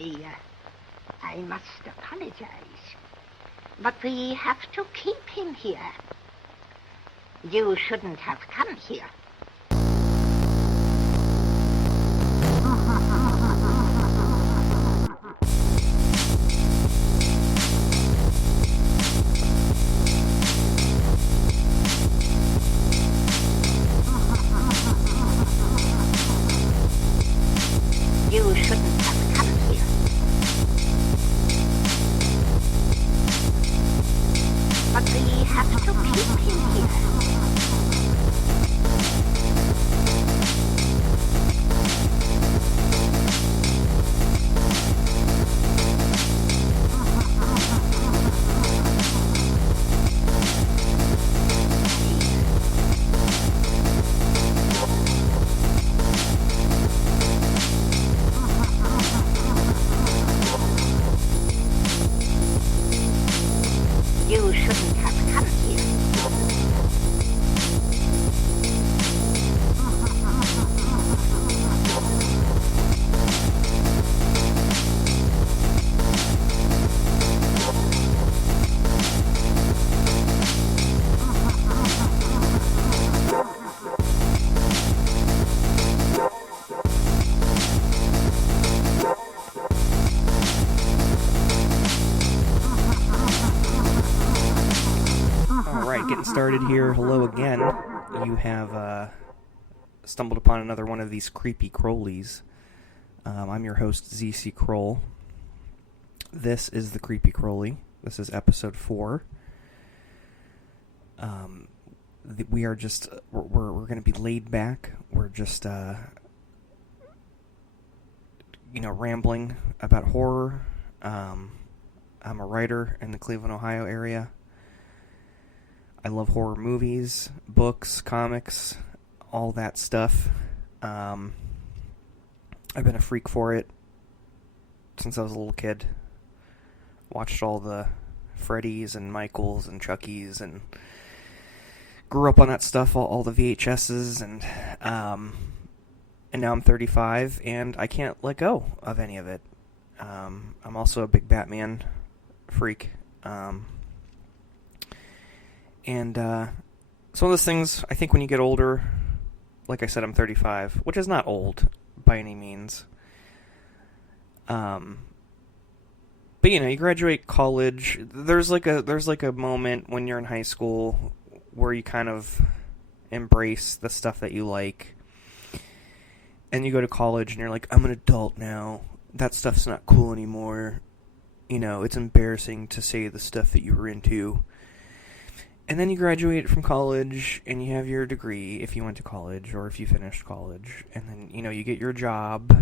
I must apologize. But we have to keep him here. You shouldn't have come here. You shouldn't have come here. But we have to keep him here. You shouldn't have come here. Getting started here. Hello again. You have stumbled upon another one of these creepy Krolies. I'm your host, ZC Krol. This is the Creepy Kroly. This is episode 4. We are just we're going to be laid back. We're just rambling about horror. I'm a writer in the Cleveland, Ohio area. I love horror movies, books, comics, all that stuff. I've been a freak for it since I was a little kid. Watched all the Freddys and Michaels and Chuckies and grew up on that stuff, all the VHSs, and now I'm 35 and I can't let go of any of it. I'm also a big Batman freak. And it's one of those things, I think when you get older, like I said, I'm 35, which is not old by any means. But you graduate college. There's like a moment when you're in high school where you kind of embrace the stuff that you like. And you go to college and you're like, I'm an adult now. That stuff's not cool anymore. It's embarrassing to say the stuff that you were into. And then you graduate from college, and you have your degree, if you went to college, or if you finished college. And then, you get your job,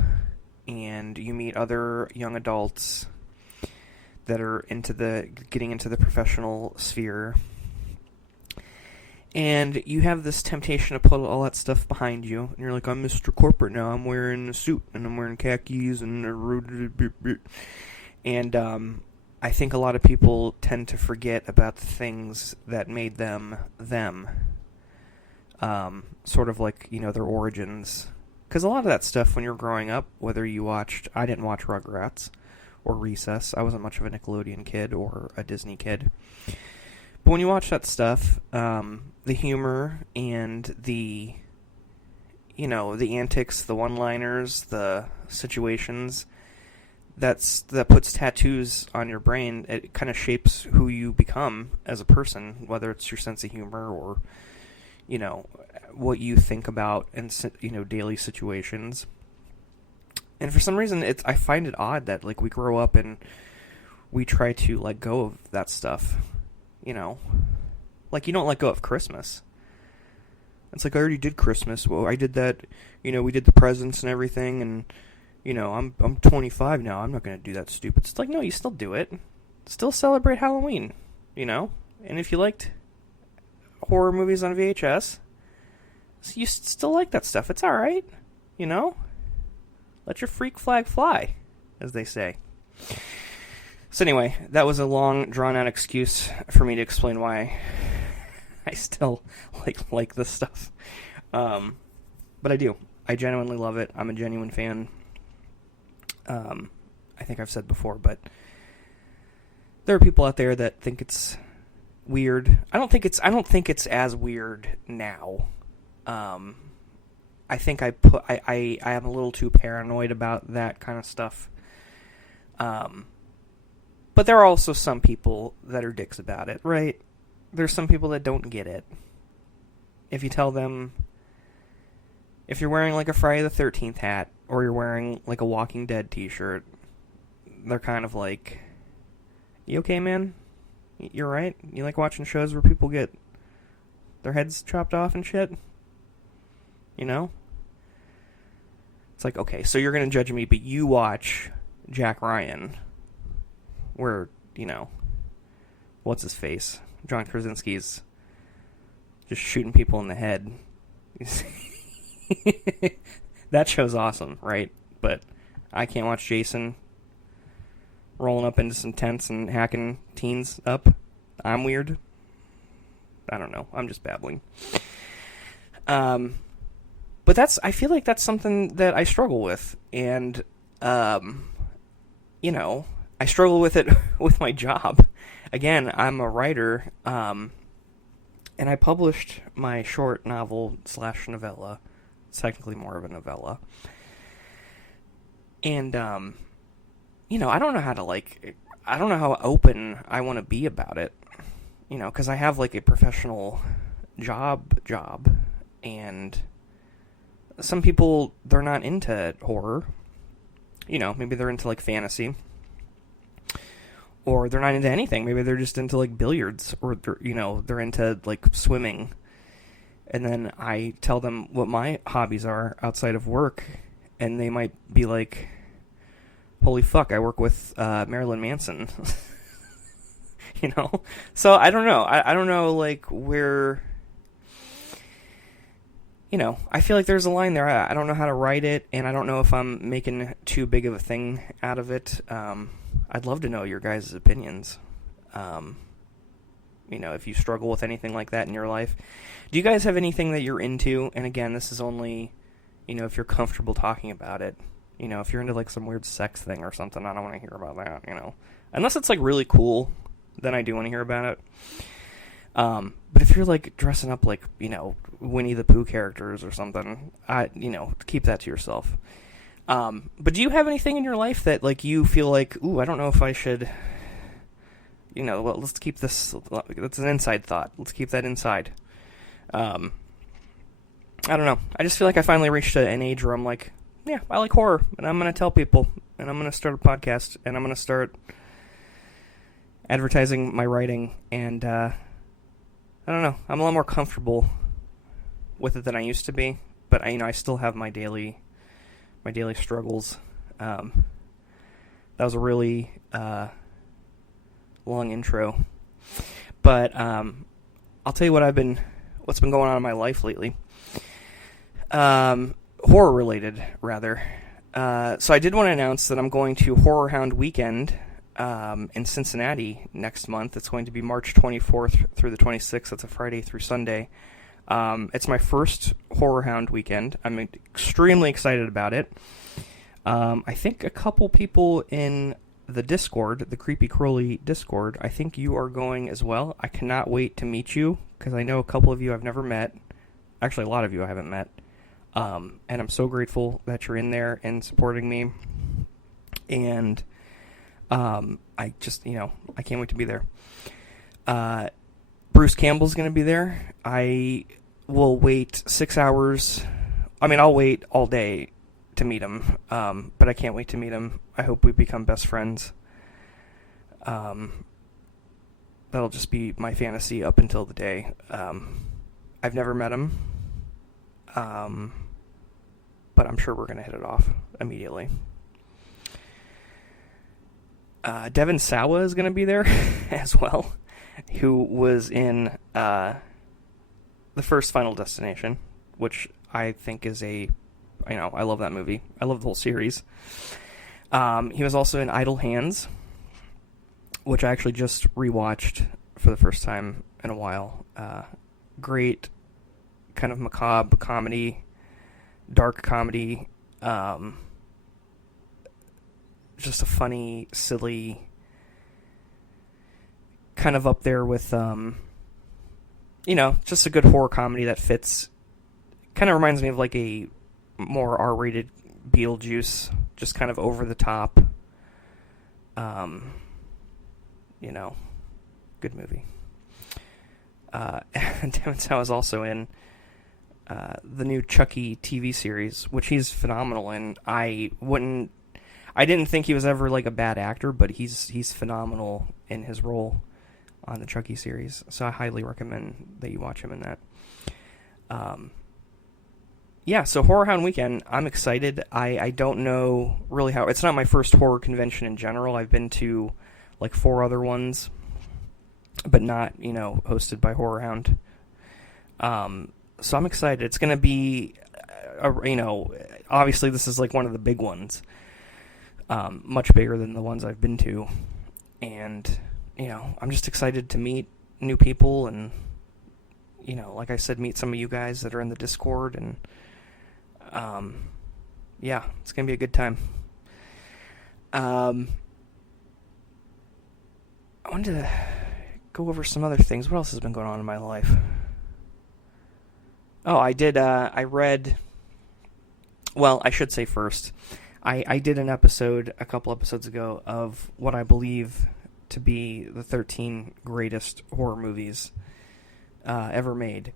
and you meet other young adults that are getting into the professional sphere. And you have this temptation to put all that stuff behind you. And you're like, I'm Mr. Corporate now. I'm wearing a suit, and I'm wearing khakis, and I think a lot of people tend to forget about the things that made them them. Sort of like, their origins. Because a lot of that stuff when you're growing up, whether you watched... I didn't watch Rugrats or Recess. I wasn't much of a Nickelodeon kid or a Disney kid. But when you watch that stuff, the humor and the antics, the one-liners, the situations... that puts tattoos on your brain. It kind of shapes who you become as a person, whether it's your sense of humor or, what you think about in, daily situations. And for some reason, I find it odd that, we grow up and we try to let go of that stuff, Like, you don't let go of Christmas. It's like, I already did Christmas. Well, I did that, we did the presents and everything, and... I'm 25 now. I'm not going to do that stupid. It's like, no, you still do it. Still celebrate Halloween, And if you liked horror movies on VHS, you still like that stuff. It's all right, Let your freak flag fly, as they say. So anyway, that was a long, drawn-out excuse for me to explain why I still like this stuff. But I do. I genuinely love it. I'm a genuine fan. I think I've said before, but there are people out there that think it's weird. I don't think it's as weird now. I think I am a little too paranoid about that kind of stuff. But there are also some people that are dicks about it, right? There's some people that don't get it. If you tell them, if you're wearing like a Friday the 13th hat, or you're wearing like a Walking Dead t-shirt, they're kind of like, you okay, man? You're right? You like watching shows where people get their heads chopped off and shit? You know? It's like, okay, so you're going to judge me, but you watch Jack Ryan, where, you know, what's his face? John Krasinski's just shooting people in the head. That show's awesome, right? But I can't watch Jason rolling up into some tents and hacking teens up. I'm weird. I don't know. I'm just babbling. But I feel like that's something that I struggle with. And, you know, I struggle with it with my job. Again, I'm a writer, and I published my short novel / novella. It's technically more of a novella. And, you know, I don't know how open I want to be about it. You know, because I have, like, a professional job, and some people, they're not into horror. You know, maybe they're into, like, fantasy. Or they're not into anything. Maybe they're just into, like, billiards. Or, they're into, like, swimming. And then I tell them what my hobbies are outside of work. And they might be like, holy fuck, I work with Marilyn Manson. You know? So, I don't know. I don't know, like, where... You know, I feel like there's a line there. I don't know how to write it, and I don't know if I'm making too big of a thing out of it. I'd love to know your guys' opinions. You know, if you struggle with anything like that in your life. Do you guys have anything that you're into? And again, this is only, you know, if you're comfortable talking about it. You know, if you're into, like, some weird sex thing or something, I don't want to hear about that, you know. Unless it's, like, really cool, then I do want to hear about it. But if you're, like, dressing up like, you know, Winnie the Pooh characters or something, you know, keep that to yourself. But do you have anything in your life that, like, you feel like, ooh, I don't know if I should, you know, well, let's keep this, that's an inside thought. Let's keep that inside. I don't know. I just feel like I finally reached an age where I'm like, yeah, I like horror, and I'm going to tell people, and I'm going to start a podcast, and I'm going to start advertising my writing, and, I don't know. I'm a lot more comfortable with it than I used to be, but I still have my daily struggles. That was a really long intro, but I'll tell you what's been going on in my life lately. Horror related, rather. So I did want to announce that I'm going to Horror Hound Weekend in Cincinnati next month. It's going to be March 24th through the 26th. That's a Friday through Sunday. It's my first Horror Hound weekend. I'm extremely excited about it. I think a couple people in the Discord, the Creepy Kroly Discord, I think you are going as well. I cannot wait to meet you, because I know a couple of you I've never met. Actually, a lot of you I haven't met. And I'm so grateful that you're in there and supporting me. And I just, I can't wait to be there. Bruce Campbell's going to be there. I will wait 6 hours. I mean, I'll wait all day to meet him, but I can't wait to meet him. I hope we become best friends. That'll just be my fantasy up until the day. I've never met him, but I'm sure we're going to hit it off immediately. Devin Sawa is going to be there as well, who was in the first Final Destination, which I think is I love that movie. I love the whole series. He was also in Idle Hands, which I actually just rewatched for the first time in a while. Great kind of macabre comedy, dark comedy. just a funny, silly, kind of up there with, just a good horror comedy that fits. Kind of reminds me of like a more R-rated Beetlejuice, just kind of over the top. Good movie. And Devin Tao is also in the new Chucky TV series, which he's phenomenal in. I didn't think he was ever like a bad actor, but he's phenomenal in his role on the Chucky series. So I highly recommend that you watch him in that. So Horror Hound Weekend, I'm excited. I don't know really how... It's not my first horror convention in general. I've been to like 4 other ones, but not, hosted by Horror Hound. So I'm excited. It's going to be, obviously this is like one of the big ones. Much bigger than the ones I've been to. And, I'm just excited to meet new people and, like I said, meet some of you guys that are in the Discord. And, it's going to be a good time. I wanted to go over some other things. What else has been going on in my life? Oh, I read... Well, I should say first, I did an episode a couple episodes ago of what I believe to be the 13 greatest horror movies ever made.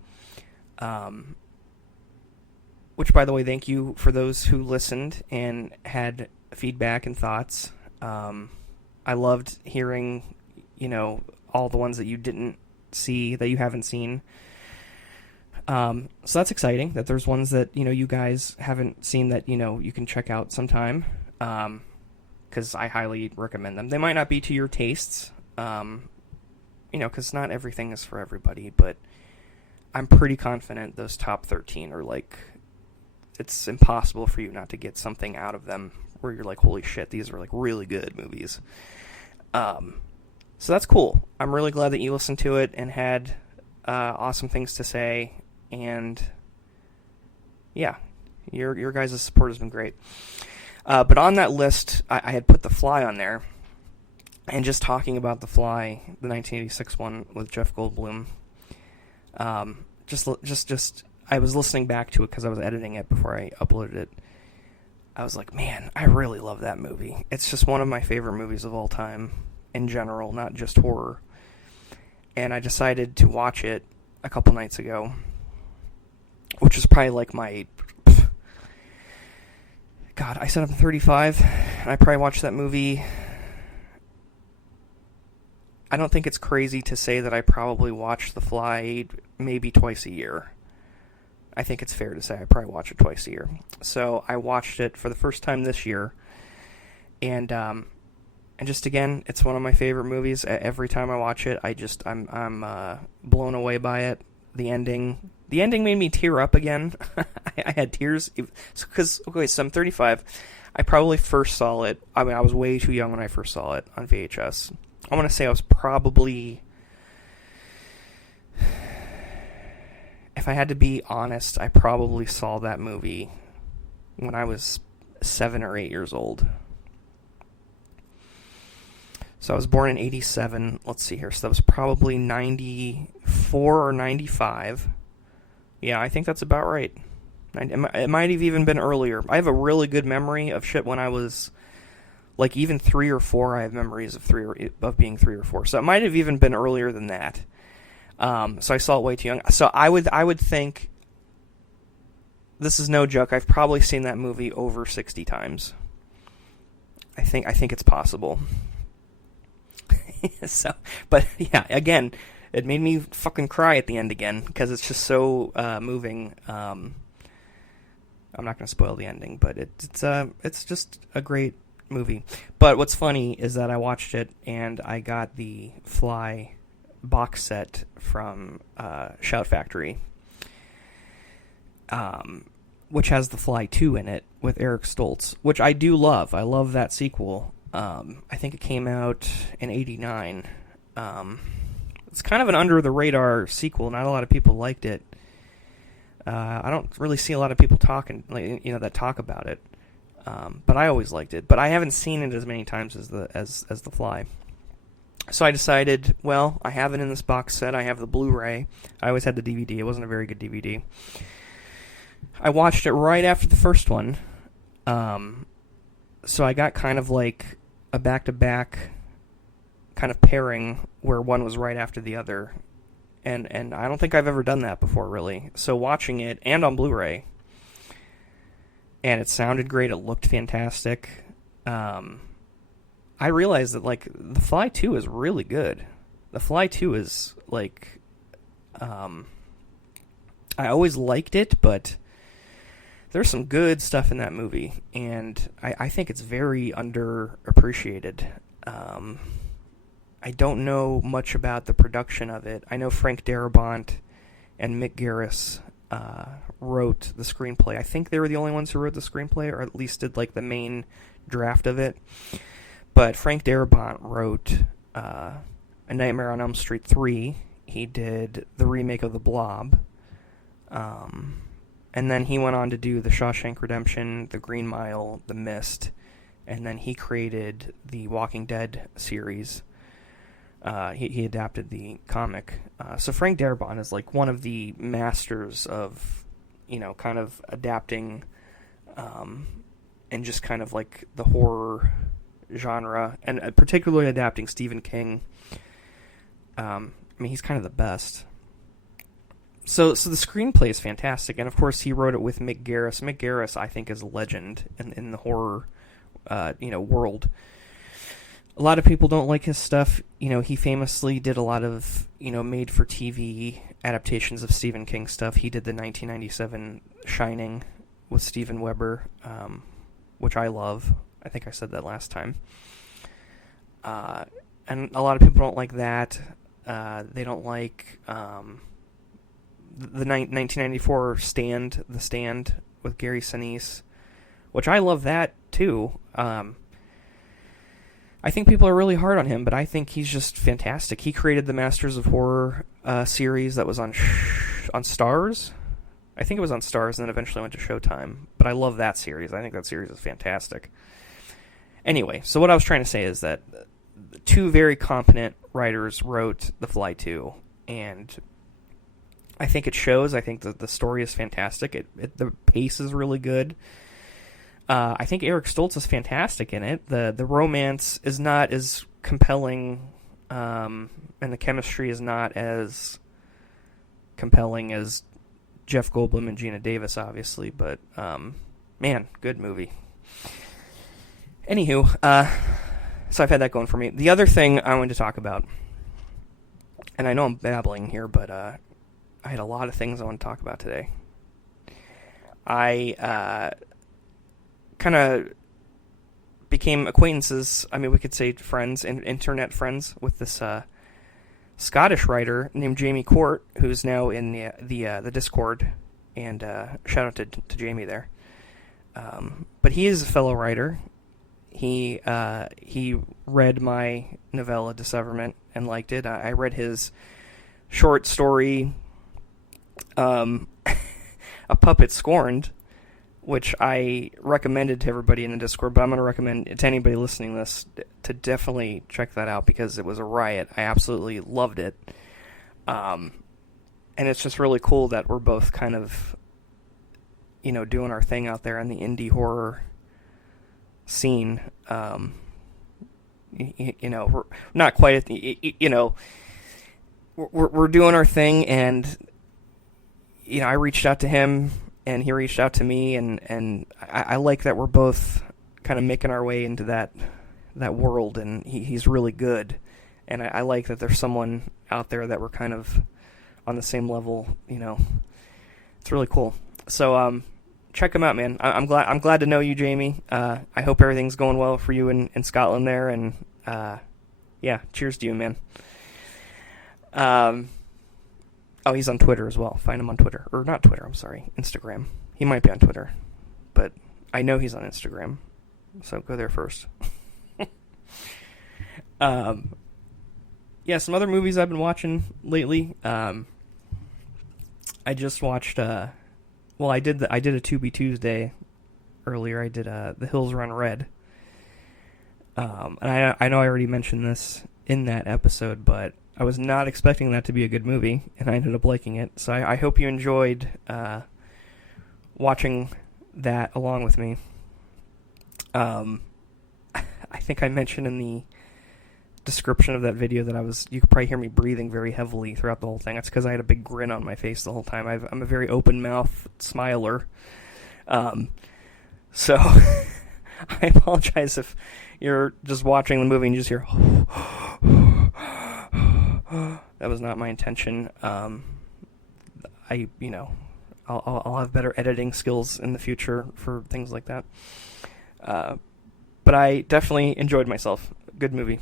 Which, by the way, thank you for those who listened and had feedback and thoughts. I loved hearing, all the ones that you didn't see, that you haven't seen. So that's exciting that there's ones that, you guys haven't seen that, you can check out sometime. Because I highly recommend them. They might not be to your tastes, because not everything is for everybody, but I'm pretty confident those top 13 are like, it's impossible for you not to get something out of them where you're like, holy shit, these are like really good movies. So that's cool. I'm really glad that you listened to it and had awesome things to say. And yeah, your guys' support has been great. But on that list, I had put The Fly on there. And just talking about The Fly, the 1986 one with Jeff Goldblum, just I was listening back to it because I was editing it before I uploaded it. I was like, man, I really love that movie. It's just one of my favorite movies of all time in general, not just horror. And I decided to watch it a couple nights ago, which is probably like my... God, I said I'm 35, and I probably watched that movie... I don't think it's crazy to say that I probably watch The Fly maybe twice a year. I think it's fair to say I probably watch it twice a year. So I watched it for the first time this year, and just again, it's one of my favorite movies. Every time I watch it, I'm blown away by it. The ending made me tear up again. I had tears because so I'm 35. I probably first saw it. I mean, I was way too young when I first saw it on VHS. I want to say I was probably, if I had to be honest, I probably saw that movie when I was 7 or 8 years old. So I was born in 87. Let's see here. So that was probably 94 or 95. Yeah, I think that's about right. It might have even been earlier. I have a really good memory of shit when I was... Like, even 3 or 4, I have memories of being 3 or 4. So it might have even been earlier than that. So I saw it way too young. So I would think, this is no joke, I've probably seen that movie over 60 times. I think it's possible. But yeah, again, it made me fucking cry at the end again, because it's just so moving. I'm not going to spoil the ending, but it's just a great movie. But what's funny is that I watched it and I got the Fly box set from Shout Factory, which has The Fly 2 in it with Eric Stoltz, which I do love. I love that sequel. I think it came out in 89. It's kind of an under-the-radar sequel. Not a lot of people liked it. I don't really see a lot of people talking, that talk about it. But I always liked it. But I haven't seen it as many times as The Fly. So I decided, well, I have it in this box set. I have the Blu-ray. I always had the DVD. It wasn't a very good DVD. I watched it right after the first one. So I got kind of like a back-to-back kind of pairing where one was right after the other. And I don't think I've ever done that before, really. So watching it, and on Blu-ray, and it sounded great, it looked fantastic, I realized that, like, The Fly 2 is really good. The Fly 2 is, like, I always liked it, but there's some good stuff in that movie, and I think it's very underappreciated. I don't know much about the production of it. I know Frank Darabont and Mick Garris wrote the screenplay. I think they were the only ones who wrote the screenplay, or at least did, like, the main draft of it. But Frank Darabont wrote A Nightmare on Elm Street 3. He did the remake of The Blob. And then he went on to do The Shawshank Redemption, The Green Mile, The Mist, and then he created the Walking Dead series. He adapted the comic. So Frank Darabont is like one of the masters of, kind of adapting and just kind of like the horror genre, and particularly adapting Stephen King. He's kind of the best. So the screenplay is fantastic, and of course he wrote it with Mick Garris. Mick Garris, I think, is a legend in the horror, world. A lot of people don't like his stuff. He famously did a lot of, made-for-TV adaptations of Stephen King stuff. He did the 1997 Shining with Steven Weber, which I love. I think I said that last time. And a lot of people don't like that. They don't like the 1994 Stand, The Stand with Gary Sinise, which I love that too. I think people are really hard on him, but I think he's just fantastic. He created the Masters of Horror series that was on Starz. I think it was on Starz and then eventually went to Showtime. But I love that series. I think that series is fantastic. Anyway, so what I was trying to say is that two very competent writers wrote The Fly 2, and I think it shows. I think that the story is fantastic. The pace is really good. I think Eric Stoltz is fantastic in it. The romance is not as compelling, and the chemistry is not as compelling as Jeff Goldblum and Gina Davis, obviously. But, man, good movie. Anywho, so I've had that going for me. The other thing I wanted to talk about, and I know I'm babbling here, but I had a lot of things I want to talk about today. I kind of became acquaintances, we could say friends, internet friends, with this Scottish writer named Jamie Court, who's now in the Discord, and shout out to Jamie there. But he is a fellow writer. He read my novella Disseverment and liked it. I read his short story, A Puppet Scorned, which I recommended to everybody in the Discord, but I'm going to recommend it to anybody listening to this to definitely check that out because it was a riot. I absolutely loved it. And it's just really cool that we're both kind of, doing our thing out there in the indie horror scene. We're not quite at the, we're doing our thing, and, I reached out to him, and he reached out to me, and I like that we're both kind of making our way into that world, and he's really good. And I like that there's someone out there that we're kind of on the same level, It's really cool. So check him out, man. I'm glad to know you, Jamie. I hope everything's going well for you in Scotland there, and yeah, cheers to you, man. Oh, he's on Twitter as well. Find him on Twitter. Or not Twitter, I'm sorry. Instagram. He might be on Twitter. But I know he's on Instagram. So go there first. Yeah, some other movies I've been watching lately. I just watched... I did a To Be Tuesday earlier. I did The Hills Run Red. And I know I already mentioned this in that episode, but I was not expecting that to be a good movie, and I ended up liking it. So I hope you enjoyed watching that along with me. I think I mentioned in the description of that video that you could probably hear me breathing very heavily throughout the whole thing. That's because I had a big grin on my face the whole time. I'm a very open mouth smiler. So I apologize if you're just watching the movie and you just hear that was not my intention. I'll have better editing skills in the future for things like that. But I definitely enjoyed myself. Good movie.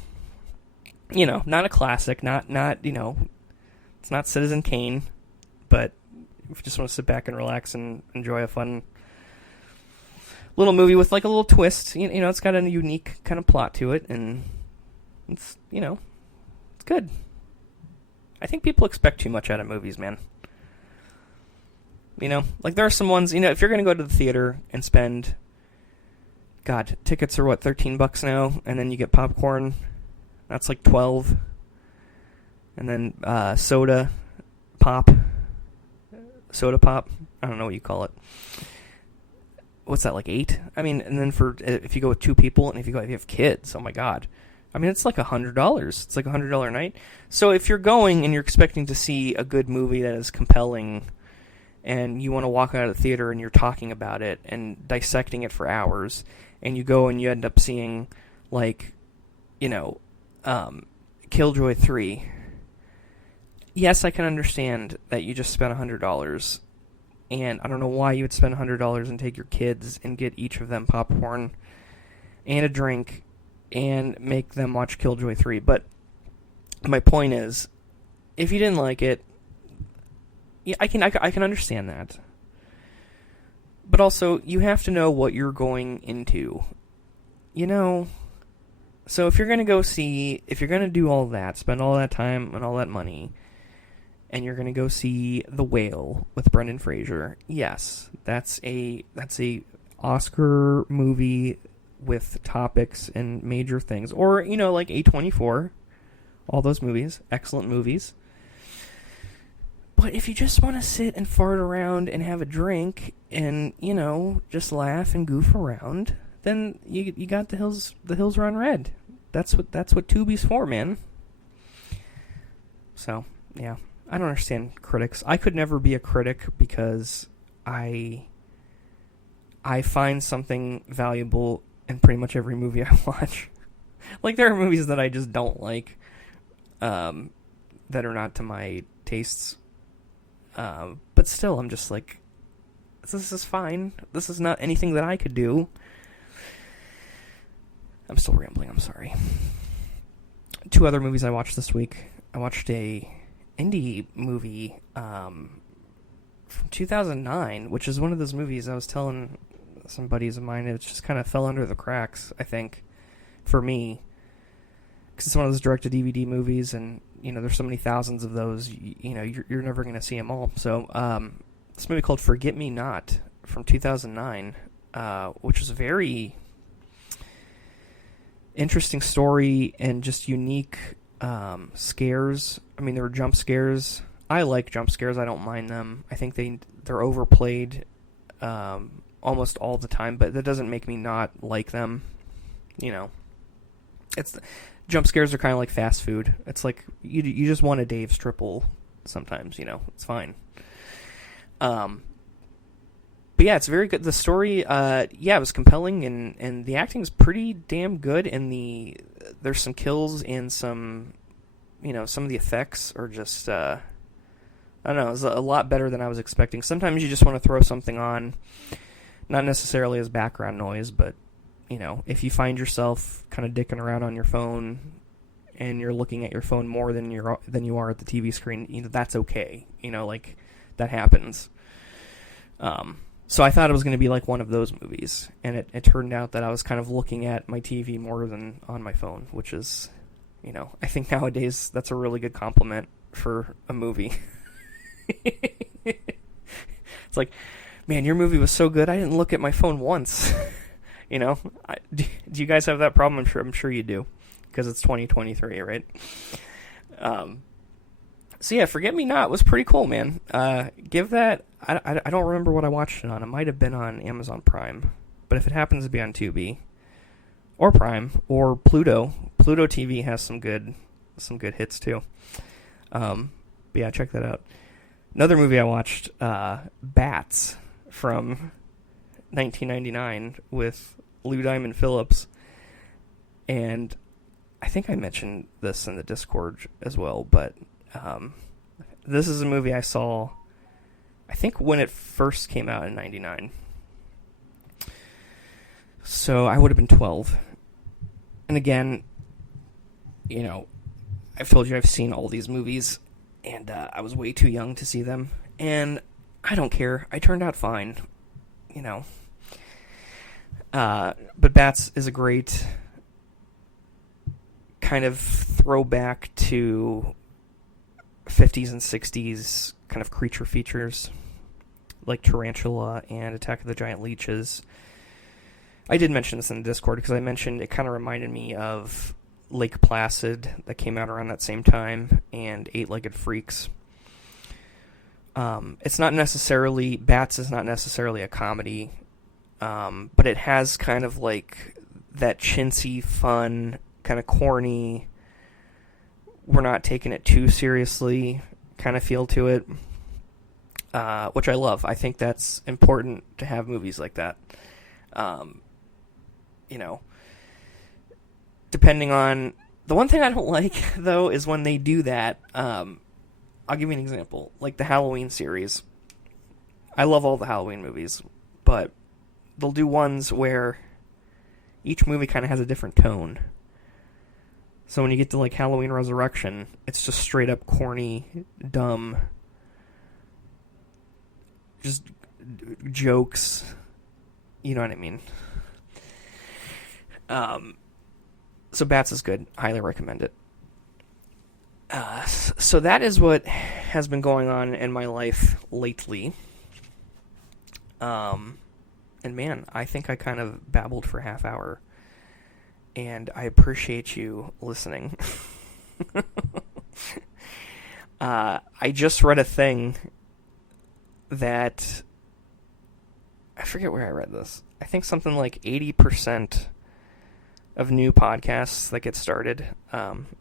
Not a classic, not it's not Citizen Kane, but if you just want to sit back and relax and enjoy a fun little movie with like a little twist, it's got a unique kind of plot to it, and it's good. I think people expect too much out of movies, man. Like there are some ones, if you're going to go to the theater and spend, God, tickets are what, $13 now, and then you get popcorn, that's like $12, and then soda pop, I don't know what you call it. What's that, like $8? I mean, and then if you go with two people, and if you have kids, oh my God. I mean, it's like $100. It's like $100 night. So if you're going and you're expecting to see a good movie that is compelling, and you want to walk out of the theater and you're talking about it and dissecting it for hours, and you go and you end up seeing, like, Killjoy 3. Yes, I can understand that you just spent $100, and I don't know why you would spend $100 and take your kids and get each of them popcorn and a drink and make them watch Killjoy 3. But my point is, if you didn't like it, yeah, I can understand that. But also, you have to know what you're going into. So if you're going to do all that, spend all that time and all that money, and you're going to go see The Whale with Brendan Fraser, yes, that's a Oscar movie with topics and major things. Or, like A24, all those movies, excellent movies. But if you just want to sit and fart around and have a drink and, just laugh and goof around, then you got The Hills Run Red. That's what Tubi's for, man. So, yeah. I don't understand critics. I could never be a critic because I find something valuable in pretty much every movie I watch. Like, there are movies that I just don't like, that are not to my tastes. But still, I'm just like, this is fine. This is not anything that I could do. I'm still rambling, I'm sorry. 2 other movies I watched this week. I watched a indie movie from 2009, which is one of those movies I was telling some buddies of mine, it just kind of fell under the cracks, I think, for me. Because it's one of those direct-to-DVD movies, and, there's so many thousands of those, you're never going to see them all. So, this movie called Forget Me Not from 2009, which was a very interesting story and just unique scares. I mean, there were jump scares. I like jump scares. I don't mind them. I think they're overplayed almost all the time, but that doesn't make me not like them. Jump scares are kind of like fast food. It's like you just want a Dave's triple sometimes. It's fine. But yeah, it's very good. The story, it was compelling, and the acting is pretty damn good. And there's some kills and some of the effects are just, I don't know, it's a lot better than I was expecting. Sometimes you just want to throw something on, not necessarily as background noise, but, if you find yourself kind of dicking around on your phone and you're looking at your phone more than you are at the TV screen, that's okay. Like, that happens. So I thought it was going to be like one of those movies, and it turned out that I was kind of looking at my TV more than on my phone, which is, I think nowadays that's a really good compliment for a movie. It's like, man, your movie was so good, I didn't look at my phone once. You know, do you guys have that problem? I'm sure you do, because it's 2023, right? So yeah, Forget Me Not was pretty cool, man. Give that. I don't remember what I watched it on. It might have been on Amazon Prime, but if it happens to be on Tubi or Prime or Pluto TV has some good hits too. But yeah, check that out. Another movie I watched, Bats from 1999 with Lou Diamond Phillips, and I think I mentioned this in the Discord as well, but this is a movie I saw, I think, when it first came out in 99. So I would have been 12. And again, you know, I've told you I've seen all these movies, and I was way too young to see them, and I don't care. I turned out fine, you know. But Bats is a great kind of throwback to 50s and 60s kind of creature features like Tarantula and Attack of the Giant Leeches. I did mention this in the Discord because I mentioned it kind of reminded me of Lake Placid that came out around that same time, and Eight-Legged Freaks. It's not necessarily, Bats is not necessarily a comedy, but it has kind of like that chintzy, fun, kind of corny, we're not taking it too seriously kind of feel to it, which I love. I think that's important to have movies like that. You know, depending on... The one thing I don't like, though, is when they do that. I'll give you an example. Like the Halloween series. I love all the Halloween movies, but they'll do ones where each movie kind of has a different tone. So when you get to, like, Halloween Resurrection, it's just straight up corny, dumb, just jokes. You know what I mean? So Bats is good. Highly recommend it. So that is what has been going on in my life lately. And man, I think I kind of babbled for a half hour. And I appreciate you listening. I just read a thing that... I forget where I read this. I think something like 80% of new podcasts that get started,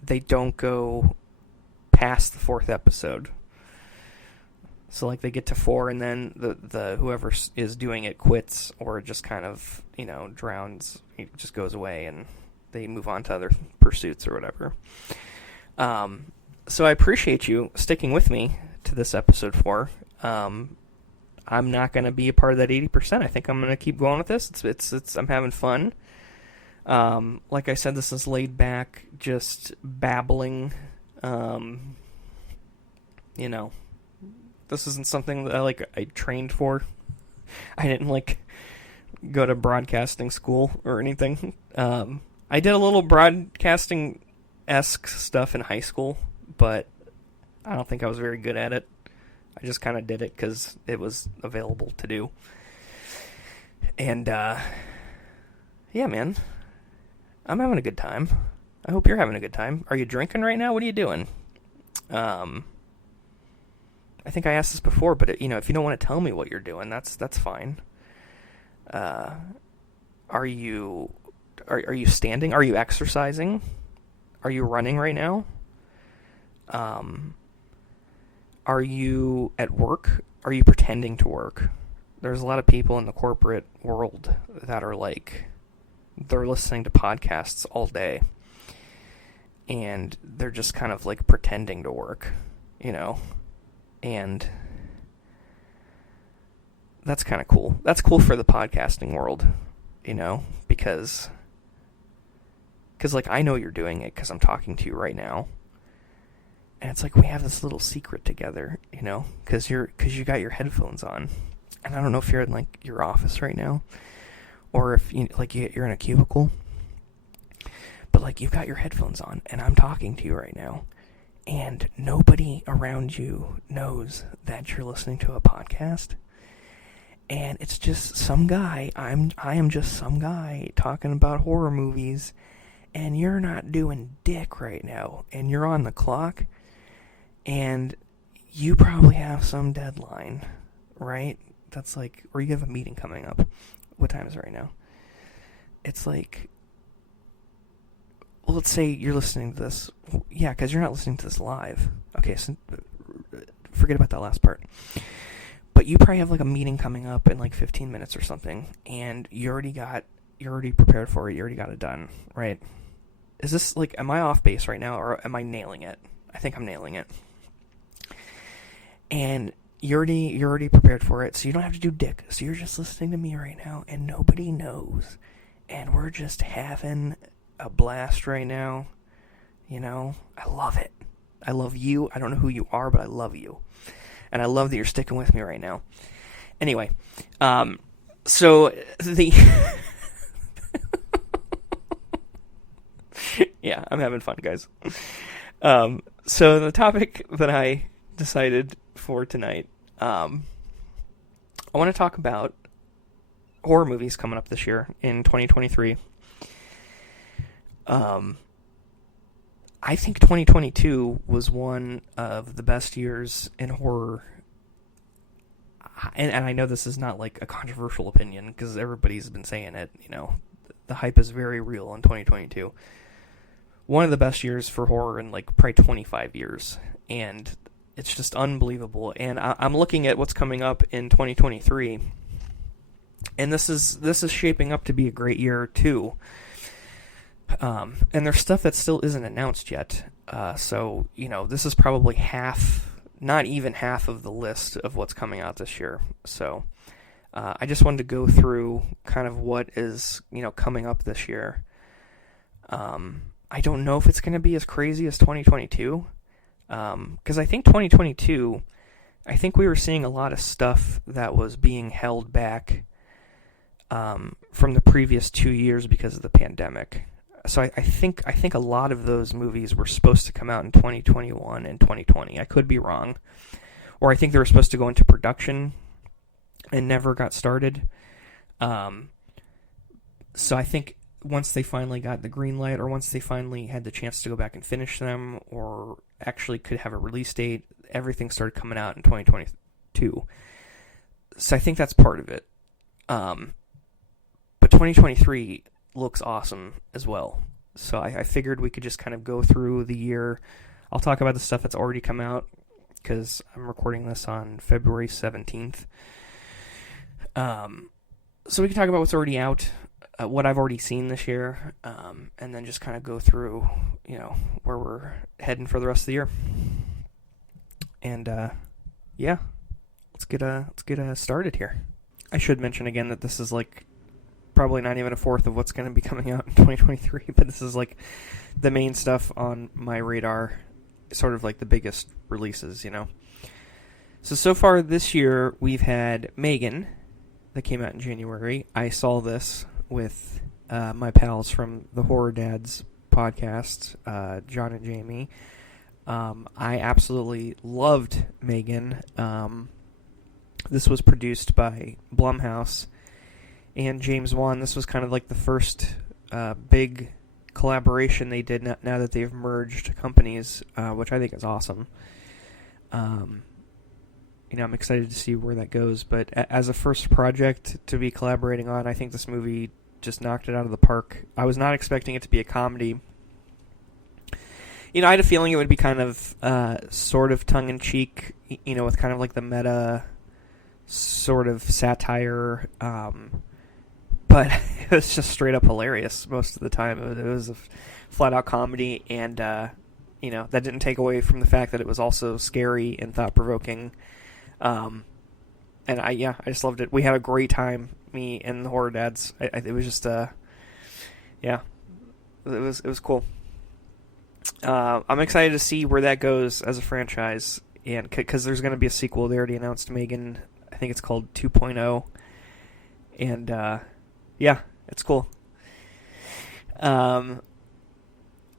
they don't go past the 4th episode. So like they get to 4 and then the whoever is doing it quits or just kind of, you know, drowns, it just goes away and they move on to other pursuits or whatever. So I appreciate you sticking with me to this episode 4. I'm not going to be a part of that 80%. I think I'm going to keep going with this. It's I'm having fun. Like I said, this is laid back, just babbling. You know, this isn't something that I trained for. I didn't go to broadcasting school or anything. I did a little broadcasting-esque stuff in high school, but I don't think I was very good at it. I just kind of did it because it was available to do. And, yeah, man. I'm having a good time. I hope you're having a good time. Are you drinking right now? What are you doing? I think I asked this before, but, if you don't want to tell me what you're doing, that's fine. Are you standing? Are you exercising? Are you running right now? Are you at work? Are you pretending to work? There's a lot of people in the corporate world that are they're listening to podcasts all day. And they're just kind of pretending to work, And that's kind of cool. That's cool for the podcasting world, because I know you're doing it because I'm talking to you right now. And it's we have this little secret together, because you got your headphones on. And I don't know if you're in your office right now or if you're in a cubicle. But you've got your headphones on and I'm talking to you right now. And nobody around you knows that you're listening to a podcast. And it's just some guy, I am just some guy talking about horror movies, and you're not doing dick right now, and you're on the clock, and you probably have some deadline, right? That's like, or you have a meeting coming up. What time is it right now? It's like, well, let's say you're listening to this. Yeah, because you're not listening to this live. Okay, so forget about that last part. But you probably have like a meeting coming up in like 15 minutes or something, and you're already prepared for it. You already got it done, right? Is this like, am I off base right now, or am I nailing it? I think I'm nailing it. And you're already prepared for it, so you don't have to do dick. So you're just listening to me right now, and nobody knows, and we're just having a blast right now. You know, I love it. I love you. I don't know who you are, but I love you. And I love that you're sticking with me right now. Anyway, so the... yeah, I'm having fun, guys. So the topic that I decided for tonight, I want to talk about horror movies coming up this year in 2023. I think 2022 was one of the best years in horror. And I know this is not like a controversial opinion, because everybody's been saying it, you know. The hype is very real in 2022. One of the best years for horror in like probably 25 years. And it's just unbelievable. And I'm looking at what's coming up in 2023. And this is shaping up to be a great year too. And there's stuff that still isn't announced yet. So, you know, this is probably half, not even half of the list of what's coming out this year. So, I just wanted to go through kind of what is, you know, coming up this year. I don't know if it's going to be as crazy as 2022. Because I think 2022, I think we were seeing a lot of stuff that was being held back, from the previous 2 years because of the pandemic. So I think a lot of those movies were supposed to come out in 2021 and 2020. I could be wrong. Or I think they were supposed to go into production and never got started. So I think once they finally got the green light, or once they finally had the chance to go back and finish them, or actually could have a release date, everything started coming out in 2022. So I think that's part of it. But 2023... looks awesome as well. So I figured we could just kind of go through the year. I'll talk about the stuff that's already come out, because I'm recording this on February 17th. So we can talk about what's already out, what I've already seen this year, and then just kind of go through, you know, where we're heading for the rest of the year. And yeah, let's get started here. I should mention again that this is like probably not even a fourth of what's going to be coming out in 2023, but this is like the main stuff on my radar, sort of like the biggest releases, you know. So far this year, we've had Megan, that came out in January. I saw this with my pals from the Horror Dads podcast, John and Jamie. I absolutely loved Megan. This was produced by Blumhouse and James Wan. This was kind of like the first big collaboration they did now that they've merged companies, which I think is awesome. You know, I'm excited to see where that goes. But as a first project to be collaborating on, I think this movie just knocked it out of the park. I was not expecting it to be a comedy. You know, I had a feeling it would be kind of sort of tongue-in-cheek, you know, with kind of like the meta sort of satire, but it was just straight up hilarious most of the time. It was a flat-out comedy, and, you know, that didn't take away from the fact that it was also scary and thought-provoking. And I just loved it. We had a great time, me and the Horror Dads. It was just, yeah, it was cool. I'm excited to see where that goes as a franchise, and because there's going to be a sequel. They already announced Megan. I think it's called 2.0, and yeah, it's cool.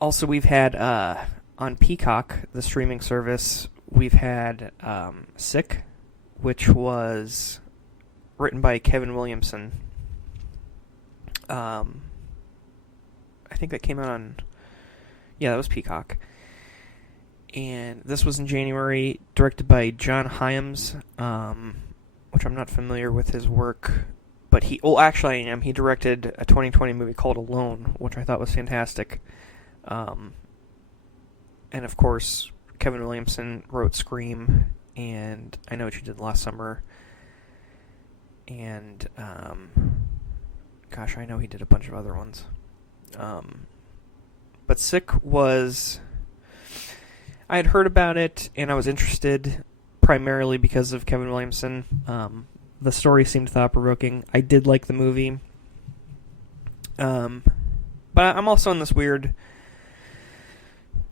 Also, we've had on Peacock, the streaming service, we've had Sick, which was written by Kevin Williamson. I think that came out on... Yeah, that was Peacock. And this was in January, directed by John Hyams, which I'm not familiar with his work. But he... Oh, actually I am. He directed a 2020 movie called Alone, which I thought was fantastic. And of course, Kevin Williamson wrote Scream, and I Know What You Did Last Summer. And, gosh, I know he did a bunch of other ones. But Sick was... I had heard about it, and I was interested primarily because of Kevin Williamson. The story seemed thought-provoking. I did like the movie. But I'm also in this weird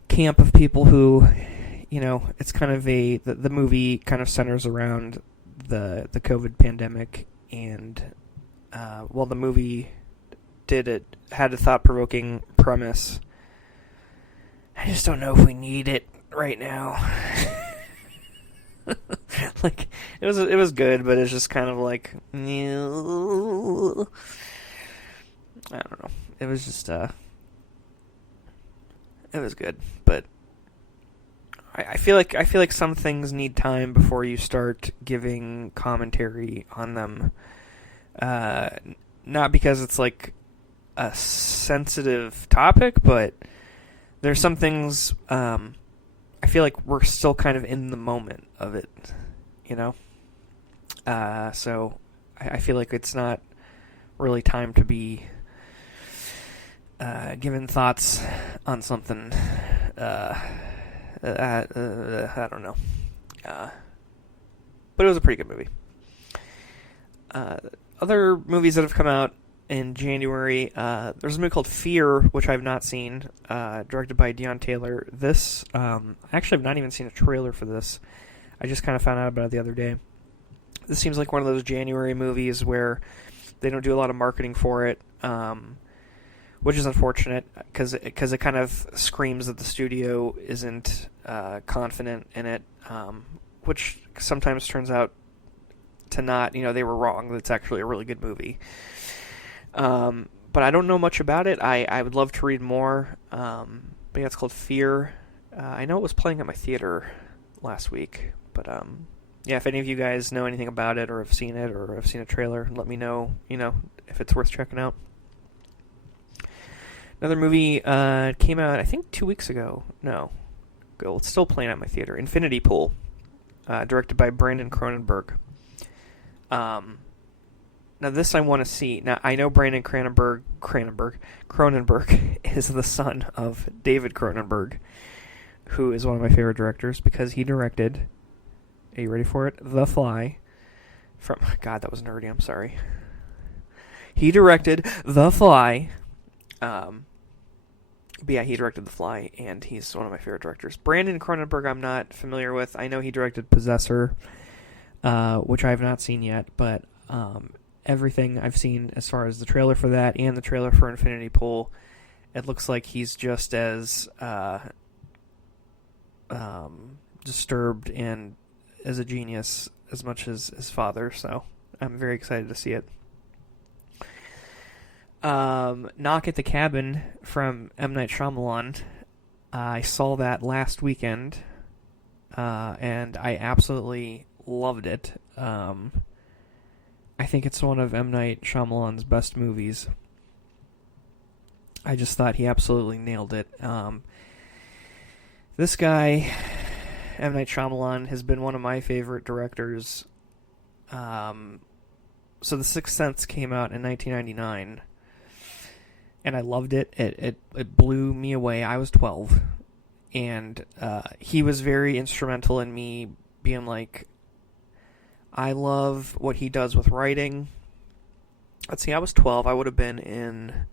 camp of people who, you know, it's kind of the movie kind of centers around the COVID pandemic, and while the movie had a thought-provoking premise, I just don't know if we need it right now. Like, it was good, but it's just kind of like, I don't know. It was just it was good, but I feel like some things need time before you start giving commentary on them. Not because it's like a sensitive topic, but there's some things I feel like we're still kind of in the moment of it, you know? So I feel like it's not really time to be giving thoughts on something. I don't know. But it was a pretty good movie. Other movies that have come out in January, there's a movie called Fear, which I've not seen, directed by Deon Taylor. This, I actually have not even seen a trailer for this. I just kind of found out about it the other day. This seems like one of those January movies where they don't do a lot of marketing for it, which is unfortunate, because it kind of screams that the studio isn't confident in it, which sometimes turns out to not, you know, they were wrong. It's actually a really good movie. But I don't know much about it. I would love to read more. But yeah, it's called Fear. I know it was playing at my theater last week, but yeah, if any of you guys know anything about it or have seen it or have seen a trailer, let me know, you know, if it's worth checking out. Another movie came out, I think, 2 weeks ago. No. Well, it's still playing at my theater. Infinity Pool, directed by Brandon Cronenberg. Now, this I want to see. Now, I know Brandon Cronenberg is the son of David Cronenberg, who is one of my favorite directors, because he directed, are you ready for it? The Fly. God, that was nerdy, I'm sorry. He directed The Fly. But yeah, he directed The Fly, and he's one of my favorite directors. Brandon Cronenberg I'm not familiar with. I know he directed Possessor, which I have not seen yet, but everything I've seen as far as the trailer for that and the trailer for Infinity Pool, it looks like he's just as disturbed and as a genius as much as his father, so I'm very excited to see it. Knock at the Cabin from M. Night Shyamalan. I saw that last weekend, and I absolutely loved it. I think it's one of M. Night Shyamalan's best movies. I just thought he absolutely nailed it. This guy, M. Night Shyamalan, has been one of my favorite directors. So The Sixth Sense came out in 1999, and I loved it. It blew me away. I was 12, and he was very instrumental in me being like, I love what he does with writing. Let's see, I was 12. I would have been in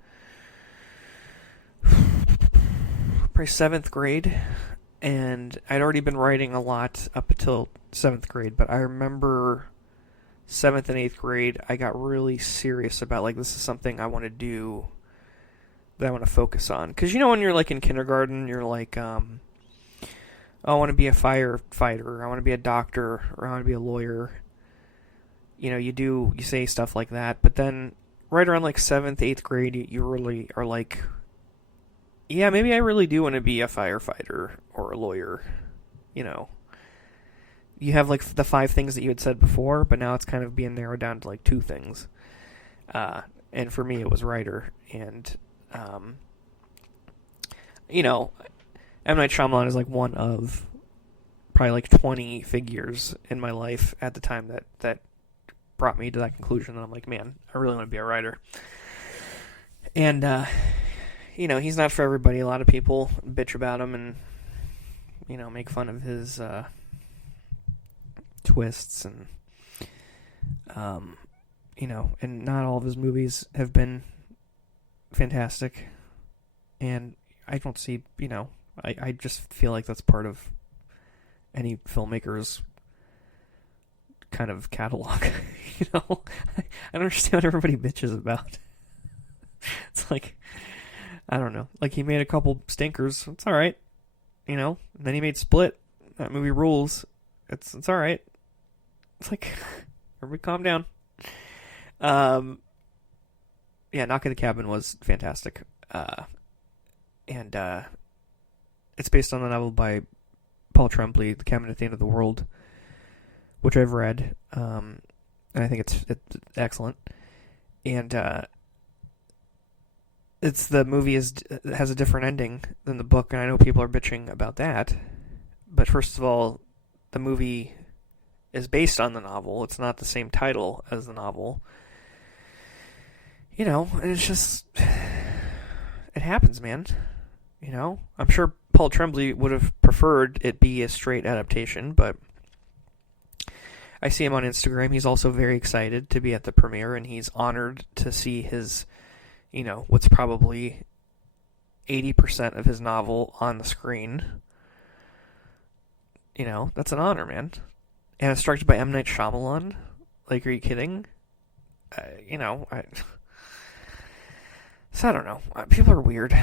probably 7th grade, and I'd already been writing a lot up until 7th grade, but I remember 7th and 8th grade, I got really serious about, like, this is something I want to do, that I want to focus on. Because, you know, when you're, like, in kindergarten, you're like, I want to be a firefighter, I want to be a doctor, or I want to be a lawyer. you say stuff like that, but then right around like 7th, 8th grade, you really are like, yeah, maybe I really do want to be a firefighter or a lawyer. You have like the 5 things that you had said before, but now it's kind of being narrowed down to like 2 things. And for me, it was writer. And, M. Night Shyamalan is like one of probably like 20 figures in my life at the time that brought me to that conclusion. And I'm like, man, I really want to be a writer. And, he's not for everybody. A lot of people bitch about him and, make fun of his twists and, and not all of his movies have been fantastic. And I don't see, I just feel like that's part of any filmmaker's kind of catalog. I don't understand what everybody bitches about. It's like, I don't know. Like, he made a couple stinkers. It's all right. And then he made Split. That movie rules. It's all right. It's like, everybody calm down. Yeah, Knock at the Cabin was fantastic. And it's based on a novel by Paul Tremblay, The Cabin at the End of the World, which I've read. And I think it's excellent. And the movie has a different ending than the book, and I know people are bitching about that. But first of all, the movie is based on the novel. It's not the same title as the novel. And it's just, it happens, man. I'm sure Paul Tremblay would have preferred it be a straight adaptation, but I see him on Instagram. He's also very excited to be at the premiere, and he's honored to see his, what's probably 80% of his novel on the screen. That's an honor, man. And it's directed by M. Night Shyamalan. Like, are you kidding? So I don't know. People are weird.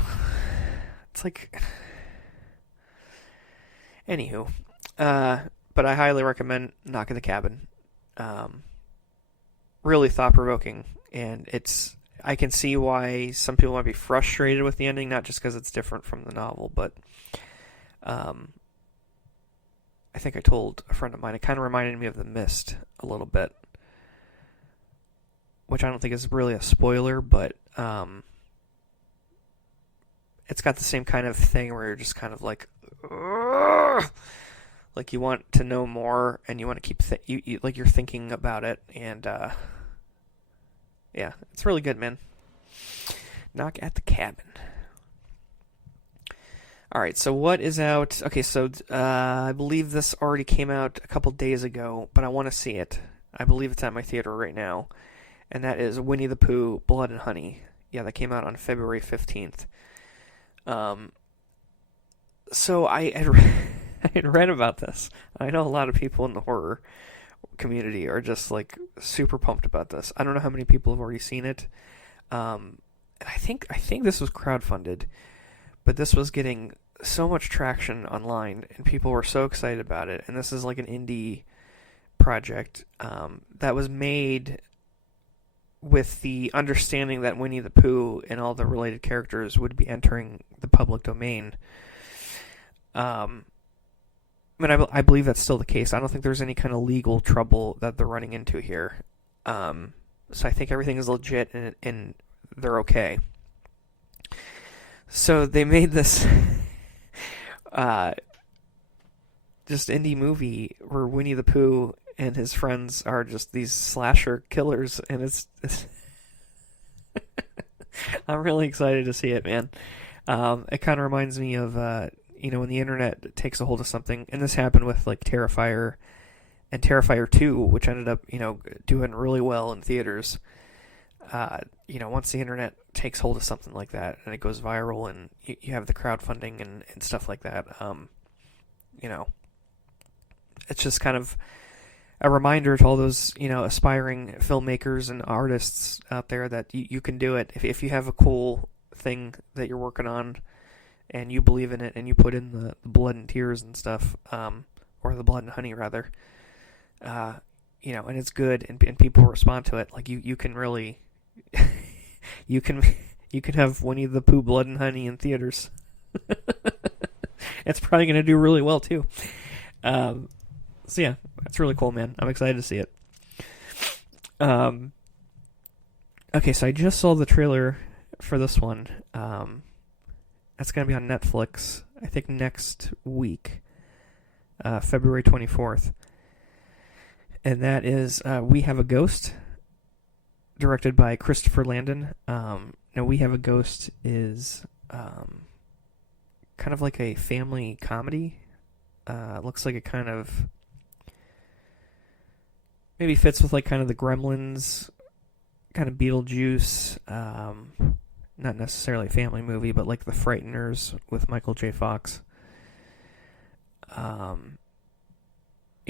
It's like, anywho, but I highly recommend Knock at the Cabin. Really thought-provoking, and I can see why some people might be frustrated with the ending, not just because it's different from the novel, but I think I told a friend of mine, it kind of reminded me of The Mist a little bit, which I don't think is really a spoiler, but it's got the same kind of thing where you're just kind of like, ugh! Like you want to know more, and you want to keep like you're thinking about it, and yeah, it's really good, man. Knock at the Cabin. All right, so what is out? Okay, so I believe this already came out a couple days ago, but I want to see it. I believe it's at my theater right now, and that is Winnie the Pooh, Blood and Honey. Yeah, that came out on February 15th. So I had read about this. I know a lot of people in the horror community are just like super pumped about this. I don't know how many people have already seen it. And I think this was crowdfunded, but this was getting so much traction online, and people were so excited about it. And this is like an indie project that was made with the understanding that Winnie the Pooh and all the related characters would be entering the public domain. I believe that's still the case. I don't think there's any kind of legal trouble that they're running into here. So I think everything is legit and they're okay. So they made this just indie movie where Winnie the Pooh and his friends are just these slasher killers, and it's I'm really excited to see it, man. It kind of reminds me of when the internet takes a hold of something, and this happened with like Terrifier and Terrifier 2, which ended up doing really well in theaters. Once the internet takes hold of something like that and it goes viral, and you have the crowdfunding and stuff like that, it's just kind of a reminder to all those, aspiring filmmakers and artists out there that you can do it. If you have a cool thing that you're working on and you believe in it and you put in the blood and tears and stuff, or the blood and honey rather, and it's good, and people respond to it. Like you can really, you can have Winnie the Pooh, Blood and Honey in theaters. It's probably going to do really well too. So yeah, that's really cool, man. I'm excited to see it. Okay, so I just saw the trailer for this one. That's going to be on Netflix, I think, next week, February 24th. And that is We Have a Ghost, directed by Christopher Landon. Now, We Have a Ghost is kind of like a family comedy. Looks like it kind of maybe fits with like kind of the Gremlins, kind of Beetlejuice, not necessarily a family movie, but like The Frighteners with Michael J. Fox.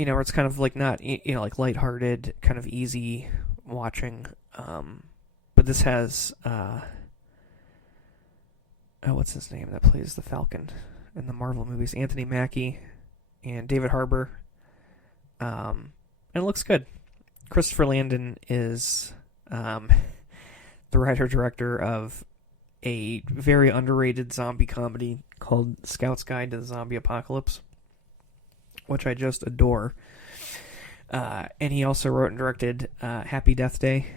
Where it's kind of like not, like lighthearted, kind of easy watching. But this has, what's his name that plays the Falcon in the Marvel movies? Anthony Mackie and David Harbour. And it looks good. Christopher Landon is the writer-director of a very underrated zombie comedy called Scout's Guide to the Zombie Apocalypse, which I just adore. And he also wrote and directed Happy Death Day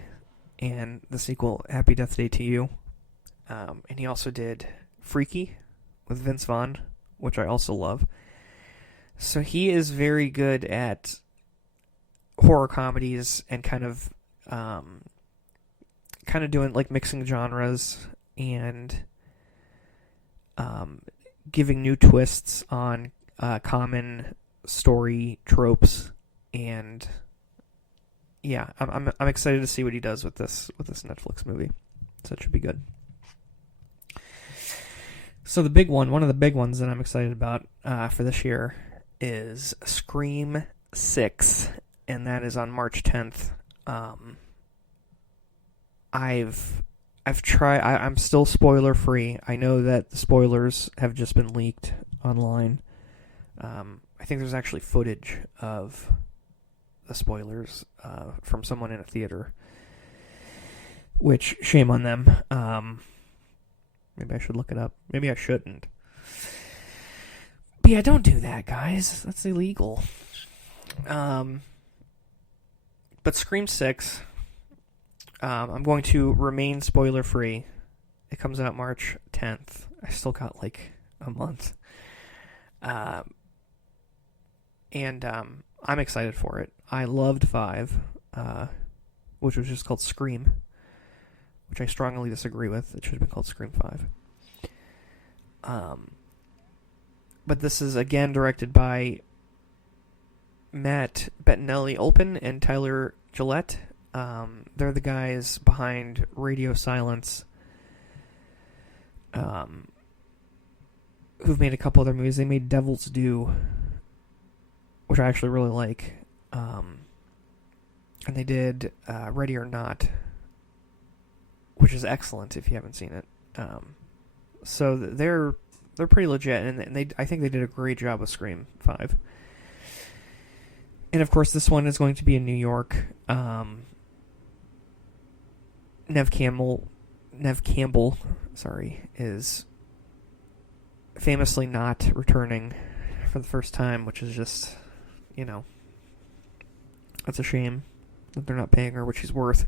and the sequel Happy Death Day to You. And he also did Freaky with Vince Vaughn, which I also love. So he is very good at horror comedies and kind of doing like mixing genres and giving new twists on common story tropes. And yeah, I'm excited to see what he does with this Netflix movie. So it should be good. So the big one of the big ones that I'm excited about for this year is Scream 6, and that is on March 10th. I'm still spoiler free. I know that the spoilers have just been leaked online. I think there's actually footage of the spoilers from someone in a theater, which shame on them. Maybe I should look it up. Maybe I shouldn't. But yeah, don't do that, guys. That's illegal. But Scream 6, I'm going to remain spoiler-free. It comes out March 10th. I still got like a month. And I'm excited for it. I loved 5, which was just called Scream, which I strongly disagree with. It should have been called Scream 5. But this is again directed by Matt Bettinelli-Olpin and Tyler Gillette. They're the guys behind Radio Silence, who've made a couple other movies. They made Devil's Due, which I actually really like. And they did Ready or Not, which is excellent if you haven't seen it. So they're pretty legit, and I think they did a great job with Scream 5. And of course, this one is going to be in New York. Nev Campbell, is famously not returning for the first time, which is just, that's a shame that they're not paying her what she's worth.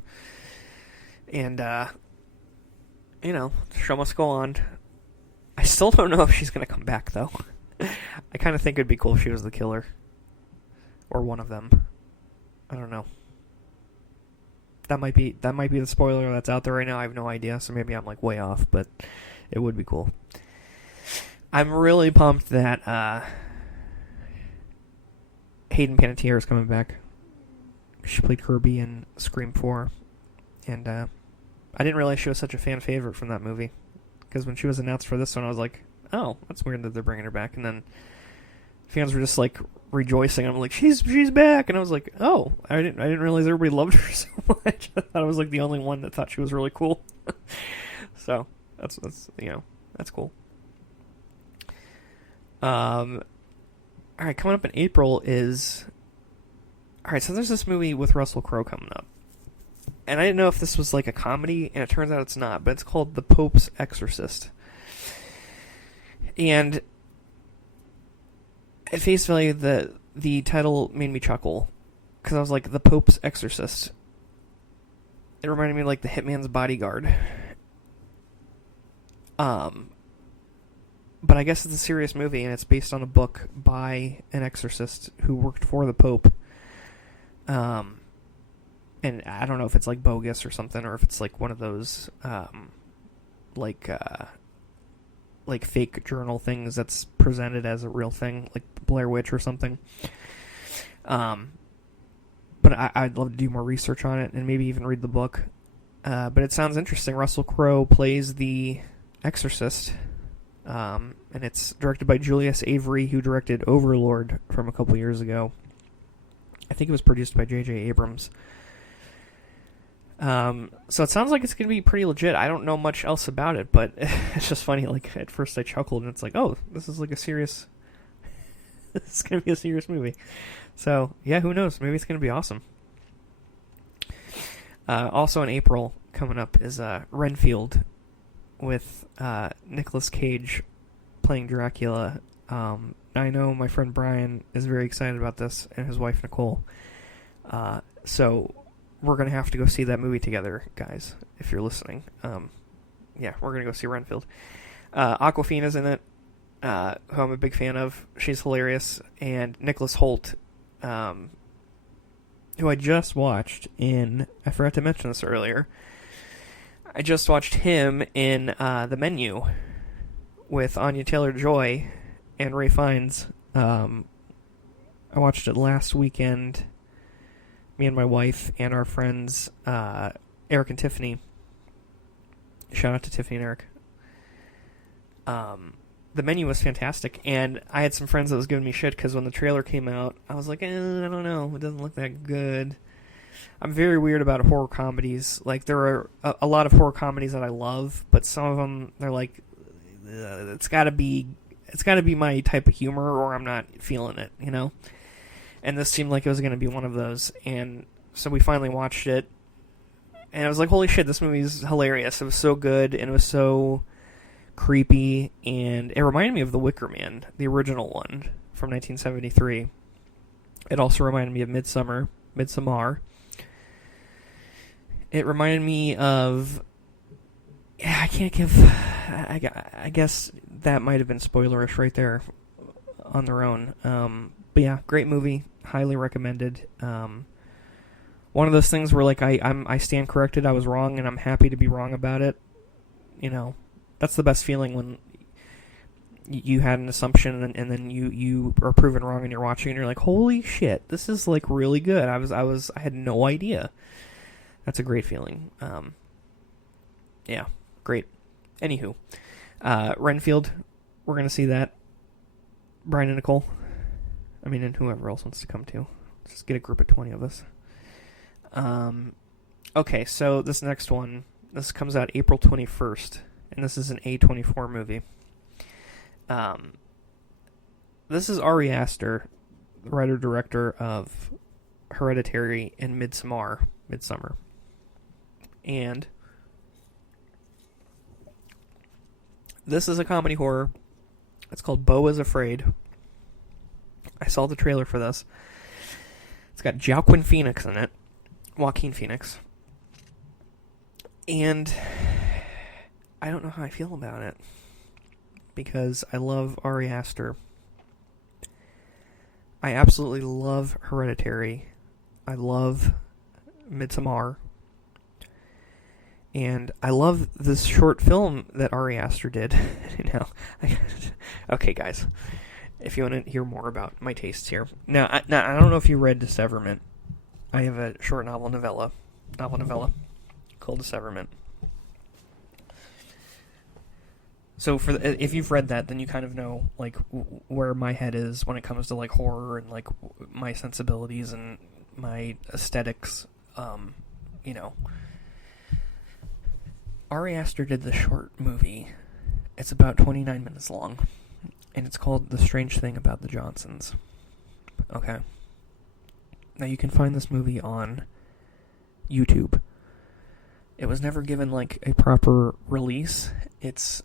And, the show must go on. I still don't know if she's going to come back, though. I kind of think it'd be cool if she was the killer. Or one of them. I don't know. That might be the spoiler that's out there right now. I have no idea, so maybe I'm like way off, but it would be cool. I'm really pumped that Hayden Panettiere is coming back. She played Kirby in Scream 4. And I didn't realize she was such a fan favorite from that movie. Because when she was announced for this one, I was like, oh, that's weird that they're bringing her back. And then fans were just like rejoicing. I'm like, she's back. And I was like, oh, I didn't realize everybody loved her so much. I thought I was like the only one that thought she was really cool. So that's cool. All right, coming up in April is Alright, so there's this movie with Russell Crowe coming up. And I didn't know if this was like a comedy, and it turns out it's not, but it's called The Pope's Exorcist. And at face value, the title made me chuckle, because I was like, The Pope's Exorcist. It reminded me of like The Hitman's Bodyguard. But I guess it's a serious movie, and it's based on a book by an exorcist who worked for the Pope. And I don't know if it's like bogus or something, or if it's like one of those like fake journal things that's presented as a real thing, like Blair Witch or something. But I'd love to do more research on it and maybe even read the book. But it sounds interesting. Russell Crowe plays the exorcist, and it's directed by Julius Avery, who directed Overlord from a couple years ago. I think it was produced by J.J. Abrams. So it sounds like it's going to be pretty legit. I don't know much else about it, but it's just funny. Like, at first I chuckled, and it's like, oh, this is like a serious... this is going to be a serious movie. So, yeah, who knows? Maybe it's going to be awesome. Also in April, coming up, is Renfield, with Nicolas Cage playing Dracula. I know my friend Brian is very excited about this, and his wife Nicole. So we're going to have to go see that movie together, guys, if you're listening. Yeah, we're going to go see Renfield. Awkwafina's in it, who I'm a big fan of. She's hilarious. And Nicholas Hoult, who I just watched in... I forgot to mention this earlier. I just watched him in The Menu with Anya Taylor-Joy and Ray Fiennes. I watched it last weekend. Me and my wife and our friends, Eric and Tiffany. Shout out to Tiffany and Eric. The Menu was fantastic, and I had some friends that was giving me shit because when the trailer came out, I was like, I don't know, it doesn't look that good. I'm very weird about horror comedies. Like, there are a lot of horror comedies that I love, but some of them, they're like, it's gotta be my type of humor, or I'm not feeling it, you know? And this seemed like it was going to be one of those. And so we finally watched it. And I was like, holy shit, this movie is hilarious. It was so good, and it was so creepy. And it reminded me of The Wicker Man, the original one from 1973. It also reminded me of Midsommar. It reminded me of... Yeah, I can't give... I guess that might have been spoilerish right there on their own. But yeah, great movie. Highly recommended. One of those things where like I stand corrected. I was wrong, and I'm happy to be wrong about it. You know, that's the best feeling when you had an assumption and then you are proven wrong, and you're watching and you're like, holy shit, this is like really good. I had no idea. That's a great feeling. Yeah, great. Anywho, Renfield, we're gonna see that. Brian and Nicole. I mean, and whoever else wants to come too. Just get a group of 20 of us. Okay, so this next one, this comes out April 21st, and this is an A24 movie. This is Ari Aster, the writer-director of Hereditary and Midsommar. And this is a comedy horror. It's called Beau is Afraid. I saw the trailer for this. It's got Joaquin Phoenix in it. Joaquin Phoenix. And I don't know how I feel about it. Because I love Ari Aster. I absolutely love Hereditary. I love Midsommar. And I love this short film that Ari Aster did. Okay, guys. If you want to hear more about my tastes here. Now, I don't know if you read Disseverment. I have a short novel novella called Disseverment. So if you've read that, then you kind of know like where my head is when it comes to like horror and like my sensibilities and my aesthetics. You know, Ari Aster did the short movie. It's about 29 minutes long. And it's called The Strange Thing About the Johnsons. Okay. Now, you can find this movie on YouTube. It was never given, like, a proper release. It's,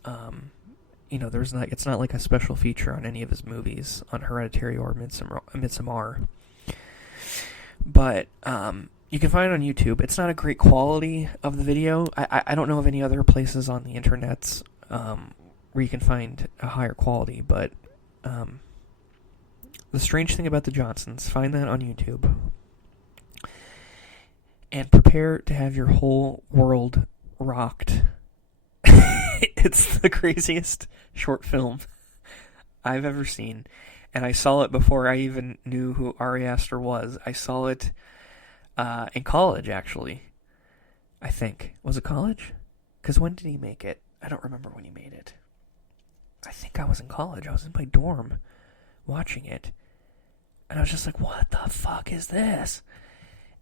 it's not like a special feature on any of his movies, on Hereditary or Midsommar. But, you can find it on YouTube. It's not a great quality of the video. I don't know of any other places on the internet where you can find a higher quality, but The Strange Thing About the Johnsons, find that on YouTube. And prepare to have your whole world rocked. It's the craziest short film I've ever seen. And I saw it before I even knew who Ari Aster was. I saw it in college, actually. I think. Was it college? Because when did he make it? I don't remember when he made it. I think I was in college. I was in my dorm watching it. And I was just like, what the fuck is this?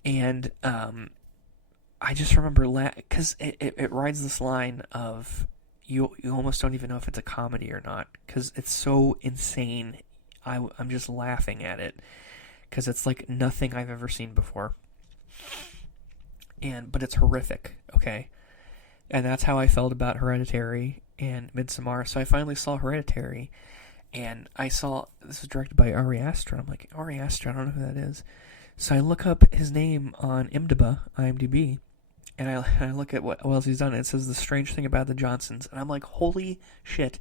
And I just remember, because it rides this line of, you almost don't even know if it's a comedy or not, because it's so insane. I'm just laughing at it, because it's like nothing I've ever seen before. But it's horrific, okay? And that's how I felt about Hereditary and Midsommar. So I finally saw Hereditary, and this was directed by Ari Aster. I'm like, Ari Aster, I don't know who that is. So I look up his name on IMDb, and I look at what else he's done. It says The Strange Thing About the Johnsons, and I'm like, holy shit,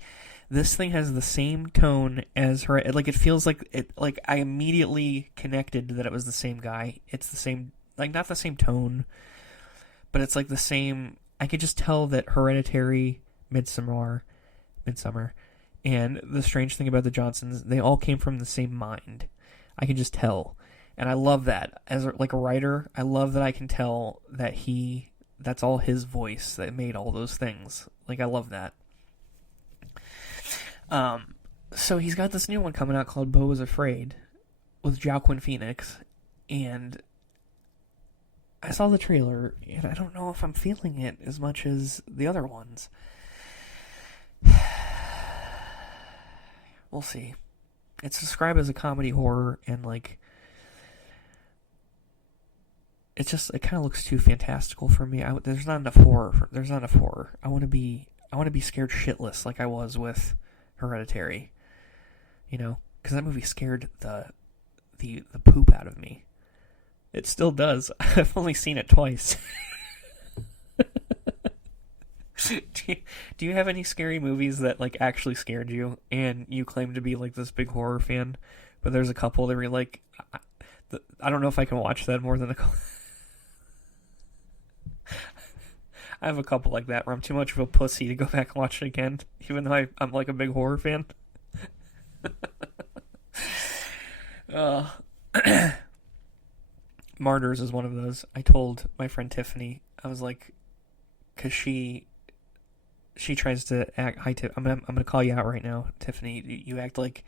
this thing has the same tone as her. Like, it feels like it. Like, I immediately connected that it was the same guy. It's the same, like, not the same tone, but it's like the same. I could just tell that Hereditary, Midsommar, and The Strange Thing About the Johnsons, they all came from the same mind. I can just tell. And I love that. As a writer, I love that I can tell that that's all his voice that made all those things. Like, I love that. So he's got this new one coming out called Beau Was Afraid with Joaquin Phoenix, and I saw the trailer, and I don't know if I'm feeling it as much as the other ones. We'll see. It's described as a comedy horror, and like, it kind of looks too fantastical for me. There's not enough horror. I want to be scared shitless like I was with Hereditary. You know, because that movie scared the poop out of me. It still does. I've only seen it twice. Do you have any scary movies that like actually scared you, and you claim to be like this big horror fan, but there's a couple that were like, I don't know if I can watch that more than a couple. I have a couple like that where I'm too much of a pussy to go back and watch it again, even though I'm like a big horror fan. Martyrs is one of those. I told my friend Tiffany, I was like, because she tries to act. Hi, I'm gonna call you out right now, Tiffany. You act like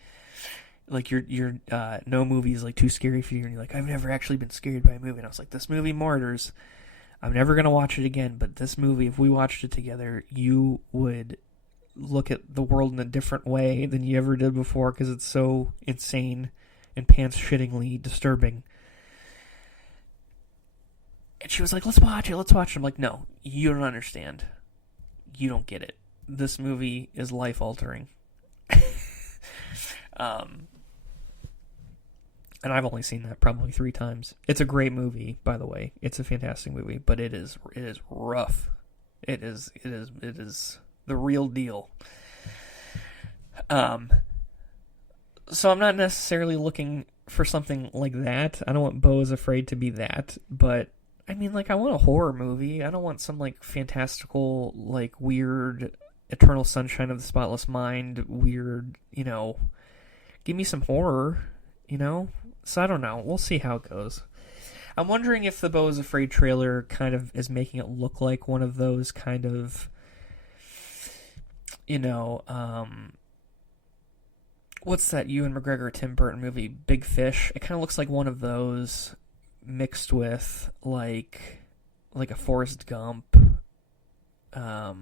you're no movie is like too scary for you, and you're like, I've never actually been scared by a movie. And I was like, this movie Martyrs, I'm never gonna watch it again. But this movie, if we watched it together, you would look at the world in a different way than you ever did before, because it's so insane and pants-shittingly disturbing. And she was like, let's watch it. I'm like, no, you don't understand. You don't get it. This movie is life-altering. And I've only seen that probably 3 times. It's a great movie, by the way. It's a fantastic movie, but it is rough. It is the real deal. So I'm not necessarily looking for something like that. I don't want Beau Is Afraid to be that, but I mean, like, I want a horror movie. I don't want some, like, fantastical, like, weird Eternal Sunshine of the Spotless Mind, weird, you know, give me some horror, you know? So I don't know. We'll see how it goes. I'm wondering if the Beau Is Afraid trailer kind of is making it look like one of those kind of, you know, what's that Ewan McGregor, Tim Burton movie, Big Fish? It kind of looks like one of those mixed with like a Forrest Gump. I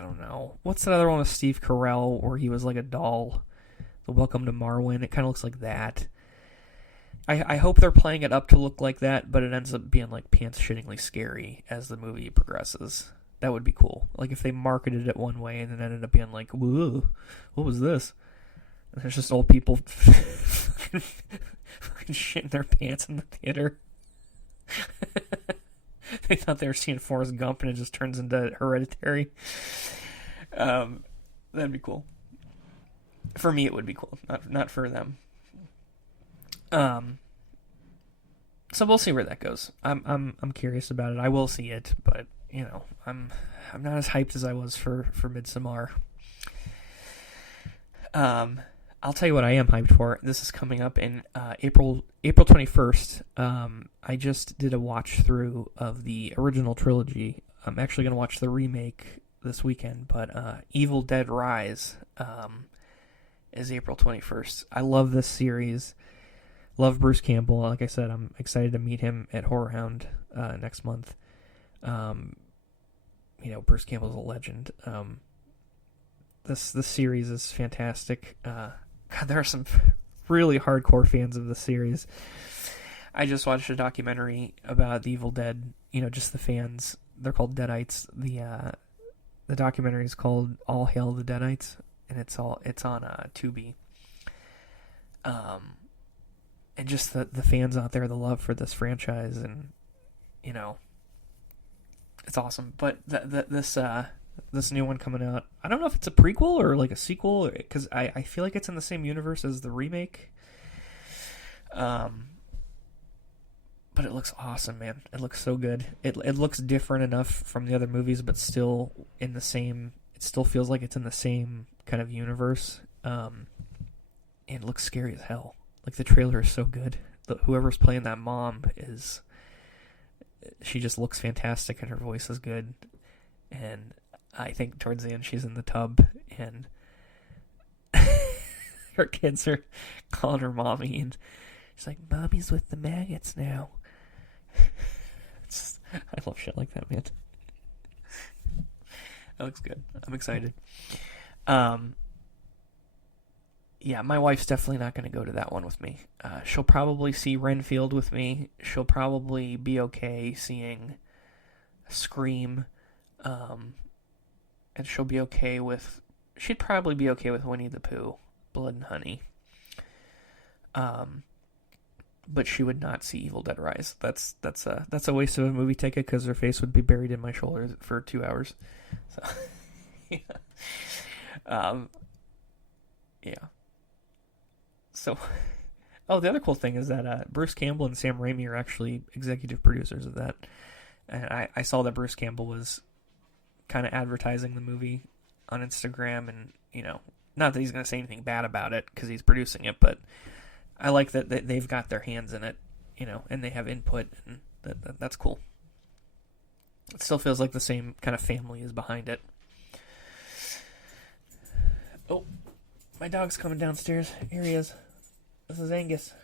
don't know. What's that other one with Steve Carell where he was like a doll? The Welcome to Marwen. It kind of looks like that. I hope they're playing it up to look like that, but it ends up being like pants-shittingly scary as the movie progresses. That would be cool. Like if they marketed it one way and then ended up being like, whoa, what was this? And there's just old people fucking shitting their pants in the theater. They thought they were seeing Forrest Gump and it just turns into Hereditary. That'd be cool. For me, it would be cool. Not for them. So we'll see where that goes. I'm curious about it. I will see it, but you know, I'm not as hyped as I was for Midsommar. I'll tell you what I am hyped for. This is coming up in April 21st. I just did a watch through of the original trilogy. I'm actually going to watch the remake this weekend, but Evil Dead Rise is April 21st. I love this series. Love Bruce Campbell. Like I said, I'm excited to meet him at Horror Hound next month. You know, Bruce Campbell's a legend. This series is fantastic. God, there are some really hardcore fans of the series. I just watched a documentary about the Evil Dead. You know, just the fans. They're called Deadites. The documentary is called All Hail the Deadites, and it's on Tubi. And just the fans out there, the love for this franchise, and you know, it's awesome. But this new one coming out, I don't know if it's a prequel or like a sequel, because I feel like it's in the same universe as the remake. But it looks awesome, man. It looks so good. It looks different enough from the other movies, but still in the same. It still feels like it's in the same kind of universe. And it looks scary as hell. Like, the trailer is so good. Whoever's playing that mom she just looks fantastic, and her voice is good. And I think towards the end she's in the tub, and her kids are calling her mommy, and she's like, "Mommy's with the maggots now." I love shit like that, man. That looks good. I'm excited. Yeah, my wife's definitely not going to go to that one with me. She'll probably see Renfield with me. She'll probably be okay seeing Scream. And she'll be okay with... She'd probably be okay with Winnie the Pooh, Blood and Honey. But she would not see Evil Dead Rise. That's a waste of a movie ticket, because her face would be buried in my shoulder for 2 hours. So, yeah. Yeah. So, the other cool thing is that Bruce Campbell and Sam Raimi are actually executive producers of that. And I saw that Bruce Campbell was kind of advertising the movie on Instagram, and, you know, not that he's going to say anything bad about it because he's producing it, but I like that they've got their hands in it, you know, and they have input, and that's cool. It still feels like the same kind of family is behind it. Oh, my dog's coming downstairs. Here he is. This is Angus.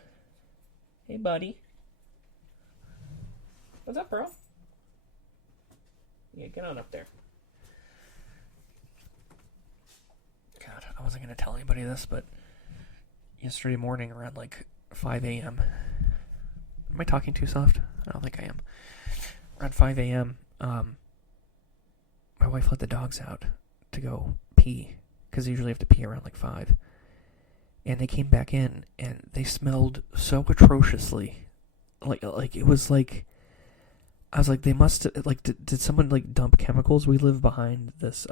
Hey, buddy. What's up, bro? Yeah, get on up there. God, I wasn't going to tell anybody this, but yesterday morning around like 5 a.m. Am I talking too soft? I don't think I am. Around 5 a.m., my wife let the dogs out to go pee, because they usually have to pee around like 5. And they came back in, and they smelled so atrociously. Like it was like... I was like, they must... Like, did someone, like, dump chemicals? We live behind this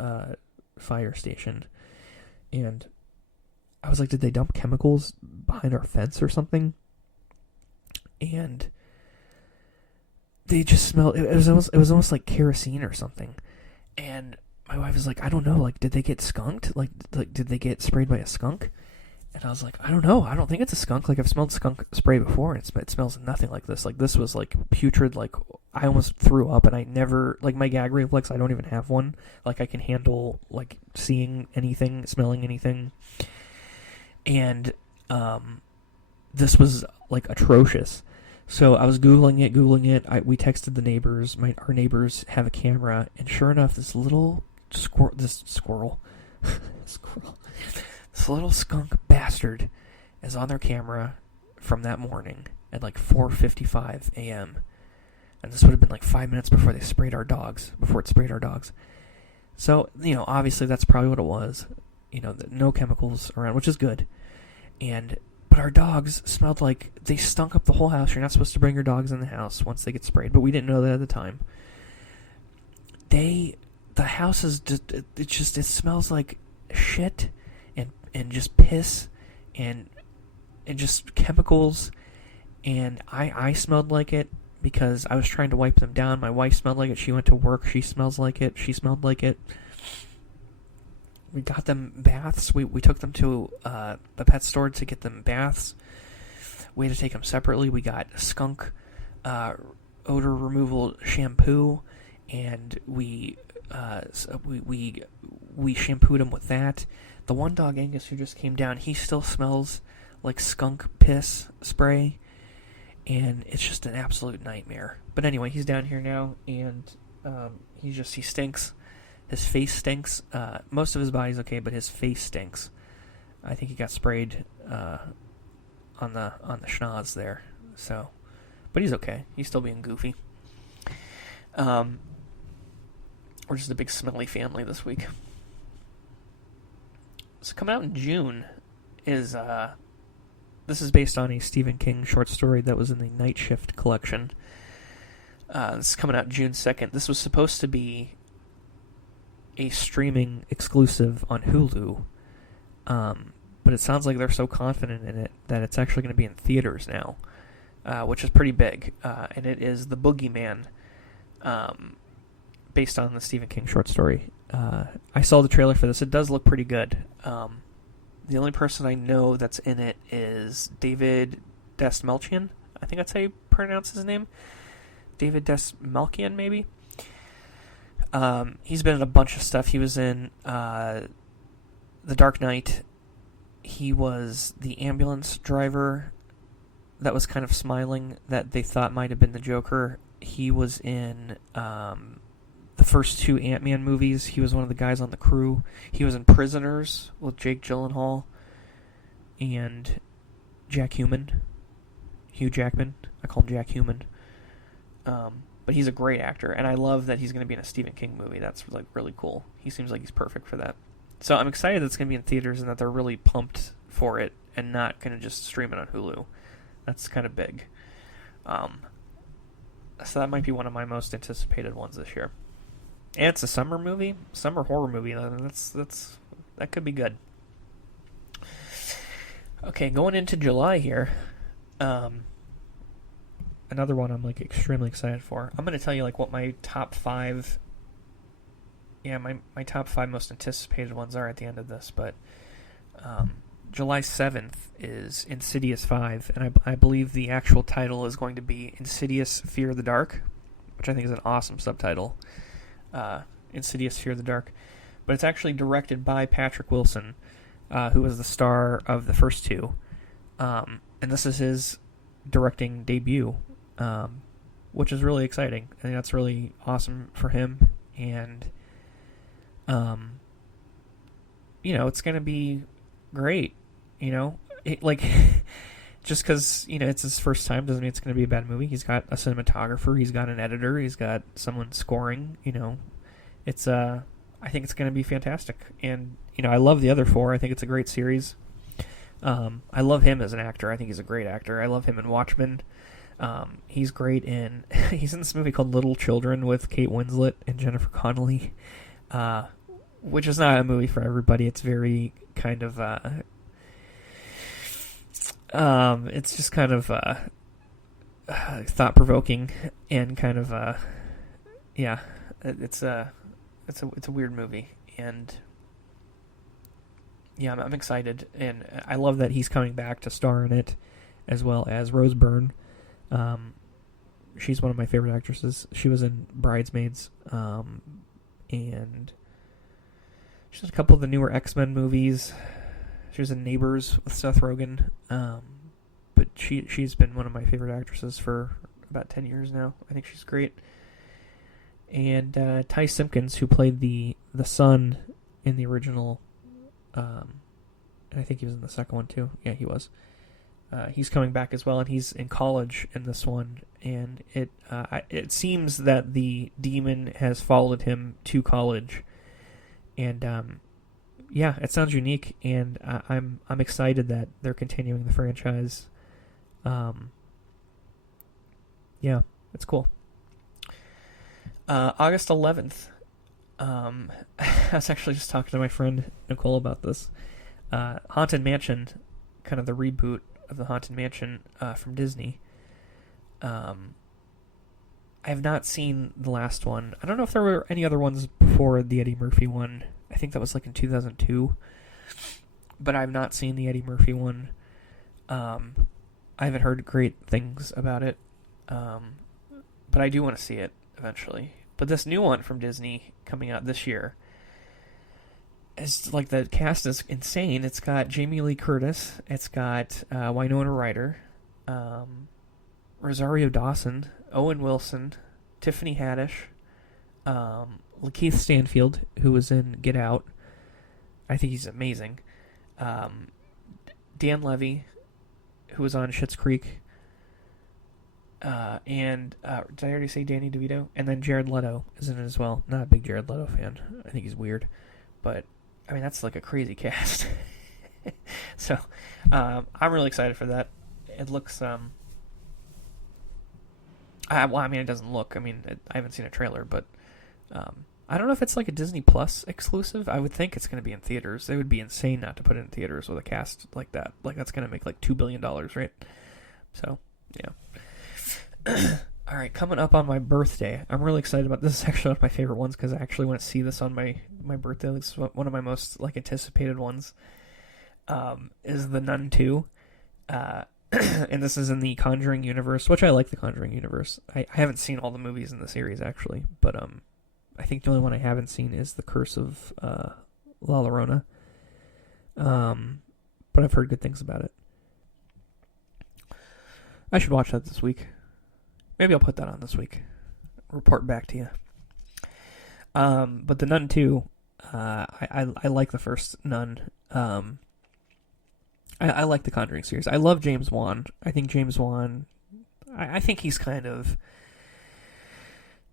fire station. And I was like, did they dump chemicals behind our fence or something? And they just smelled... It was almost like kerosene or something. And my wife was like, I don't know. Like, did they get skunked? Like did they get sprayed by a skunk? And I was like, I don't know. I don't think it's a skunk. Like, I've smelled skunk spray before, and it smells nothing like this. Like, this was, like, putrid. Like, I almost threw up, and I never... Like, my gag reflex, I don't even have one. Like, I can handle, like, seeing anything, smelling anything. And, this was, like, atrocious. So, I was Googling it. We texted the neighbors. Our neighbors have a camera, and sure enough, this little squirrel... This little skunk bastard is on their camera from that morning, at like 4:55 a.m. And this would have been like 5 minutes before it sprayed our dogs. So, obviously that's probably what it was. No chemicals around, which is good. But our dogs smelled like they stunk up the whole house. You're not supposed to bring your dogs in the house once they get sprayed, but we didn't know that at the time. The house is just, it smells like shit and just piss and just chemicals. And I smelled like it because I was trying to wipe them down. My wife smelled like it. She went to work. She smells like it. She smelled like it. We got them baths. We took them to the pet store to get them baths. We had to take them separately. We got skunk odor removal shampoo, and we shampooed them with that. The one dog, Angus, who just came down, he still smells like skunk piss spray, and it's just an absolute nightmare. But anyway, he's down here now, and he stinks. His face stinks. Most of his body's okay, but his face stinks. I think he got sprayed on the schnoz there. So, but he's okay. He's still being goofy. We're just a big smelly family this week. So coming out in June is this is based on a Stephen King short story that was in the Night Shift collection. This is coming out June 2nd. This was supposed to be a streaming exclusive on Hulu, but it sounds like they're so confident in it that it's actually going to be in theaters now, which is pretty big. And it is The Boogeyman, based on the Stephen King short story. I saw the trailer for this. It does look pretty good. The only person I know that's in it is David Dastmalchian. I think that's how you pronounce his name. David Dastmalchian, maybe? He's been in a bunch of stuff. He was in The Dark Knight. He was the ambulance driver that was kind of smiling that they thought might have been the Joker. He was in the first two Ant-Man movies. He was one of the guys on the crew. He was in Prisoners with Jake Gyllenhaal and Hugh Jackman. I call him Jack Human. But he's a great actor, and I love that he's going to be in a Stephen King movie. That's like really cool. He seems like he's perfect for that. So I'm excited that it's going to be in theaters and that they're really pumped for it and not going to just stream it on Hulu. That's kind of big. So that might be one of my most anticipated ones this year. And it's a summer movie, summer horror movie. That could be good. Okay, going into July here. Another one I'm like extremely excited for. I'm going to tell you like what my top 5. Yeah, my top 5 most anticipated ones are at the end of this. But July 7th is Insidious 5, and I believe the actual title is going to be Insidious: Fear the Dark, which I think is an awesome subtitle. Insidious: Fear the Dark, but it's actually directed by Patrick Wilson, who was the star of the first two, and this is his directing debut. Which is really exciting. I think that's really awesome for him, and it's gonna be great. Just because it's his first time doesn't mean it's gonna be a bad movie. He's got a cinematographer, he's got an editor, he's got someone scoring. It's I think it's gonna be fantastic, and I love the other 4. I think it's a great series. I love him as an actor. I think he's a great actor. I love him in Watchmen. He's great in he's in this movie called Little Children with Kate Winslet and Jennifer Connelly, which is not a movie for everybody. It's very kind of it's just kind of thought-provoking and kind of it's a weird movie, and yeah, I'm excited, and I love that he's coming back to star in it, as well as Rose Byrne. She's one of my favorite actresses. She was in Bridesmaids, and she's in a couple of the newer X-Men movies. She was in Neighbors with Seth Rogen, but she's been one of my favorite actresses for about 10 years now. I think she's great. And Ty Simpkins, who played the son in the original, and I think he was in the second one too. Yeah, he was. he's coming back as well, and he's in college in this one. And it seems that the demon has followed him to college, and yeah, it sounds unique, and I'm excited that they're continuing the franchise. Yeah, it's cool. August 11th. I was actually just talking to my friend Nicole about this. Haunted Mansion, kind of the reboot of the Haunted Mansion from Disney. I have not seen the last one. I don't know if there were any other ones before the Eddie Murphy one. I think that was like in 2002. But I've not seen the Eddie Murphy one. I haven't heard great things about it. But I do want to see it eventually. But this new one from Disney coming out this year, is like, the cast is insane. It's got Jamie Lee Curtis. It's got Winona Ryder, Rosario Dawson, Owen Wilson, Tiffany Haddish, Lakeith Stanfield, who was in Get Out. I think he's amazing. Dan Levy, who was on Schitt's Creek. And did I already say Danny DeVito? And then Jared Leto is in it as well. Not a big Jared Leto fan. I think he's weird. But, I mean, that's like a crazy cast. So, I'm really excited for that. It looks, well, I mean, it doesn't look. I mean, I haven't seen a trailer, but I don't know if it's like a Disney Plus exclusive. I would think it's going to be in theaters. It would be insane not to put it in theaters with a cast like that. Like, that's going to make like $2 billion, right? So, yeah. All right, coming up on my birthday, I'm really excited about this. Is actually one of my favorite ones because I actually want to see this on my birthday. This is one of my most like anticipated ones. Is The Nun 2, and this is in the Conjuring universe, which I like the Conjuring universe. I haven't seen all the movies in the series actually, but I think the only one I haven't seen is The Curse of La Llorona. But I've heard good things about it. I should watch that this week. Maybe I'll put that on this week. Report back to you. But The Nun 2, I like the first Nun. I like the Conjuring series. I love James Wan. I think James Wan, I think he's kind of,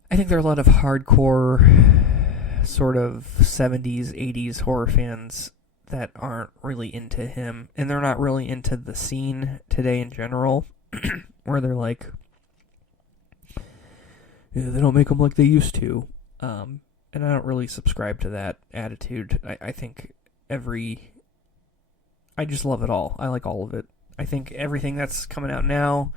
I think there are a lot of hardcore sort of 70s, 80s horror fans that aren't really into him. And they're not really into the scene today in general, where they're like, yeah, they don't make them like they used to. And I don't really subscribe to that attitude. I think I just love it all. I like all of it. I think everything that's coming out now,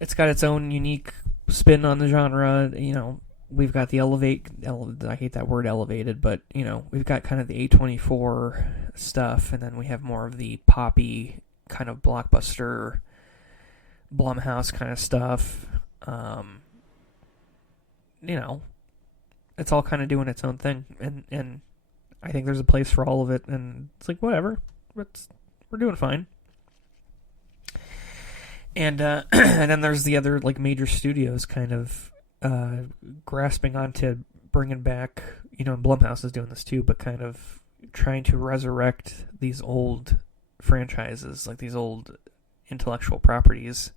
it's got its own unique spin on the genre. You know, we've got the I hate that word elevated, but, you know, we've got kind of the A24 stuff, and then we have more of the poppy kind of blockbuster Blumhouse kind of stuff. You know, it's all kind of doing its own thing, and I think there's a place for all of it, and it's like, whatever, we're doing fine. And and then there's the other like major studios kind of grasping onto bringing back, you know, and Blumhouse is doing this too, but kind of trying to resurrect these old franchises, like these old intellectual properties,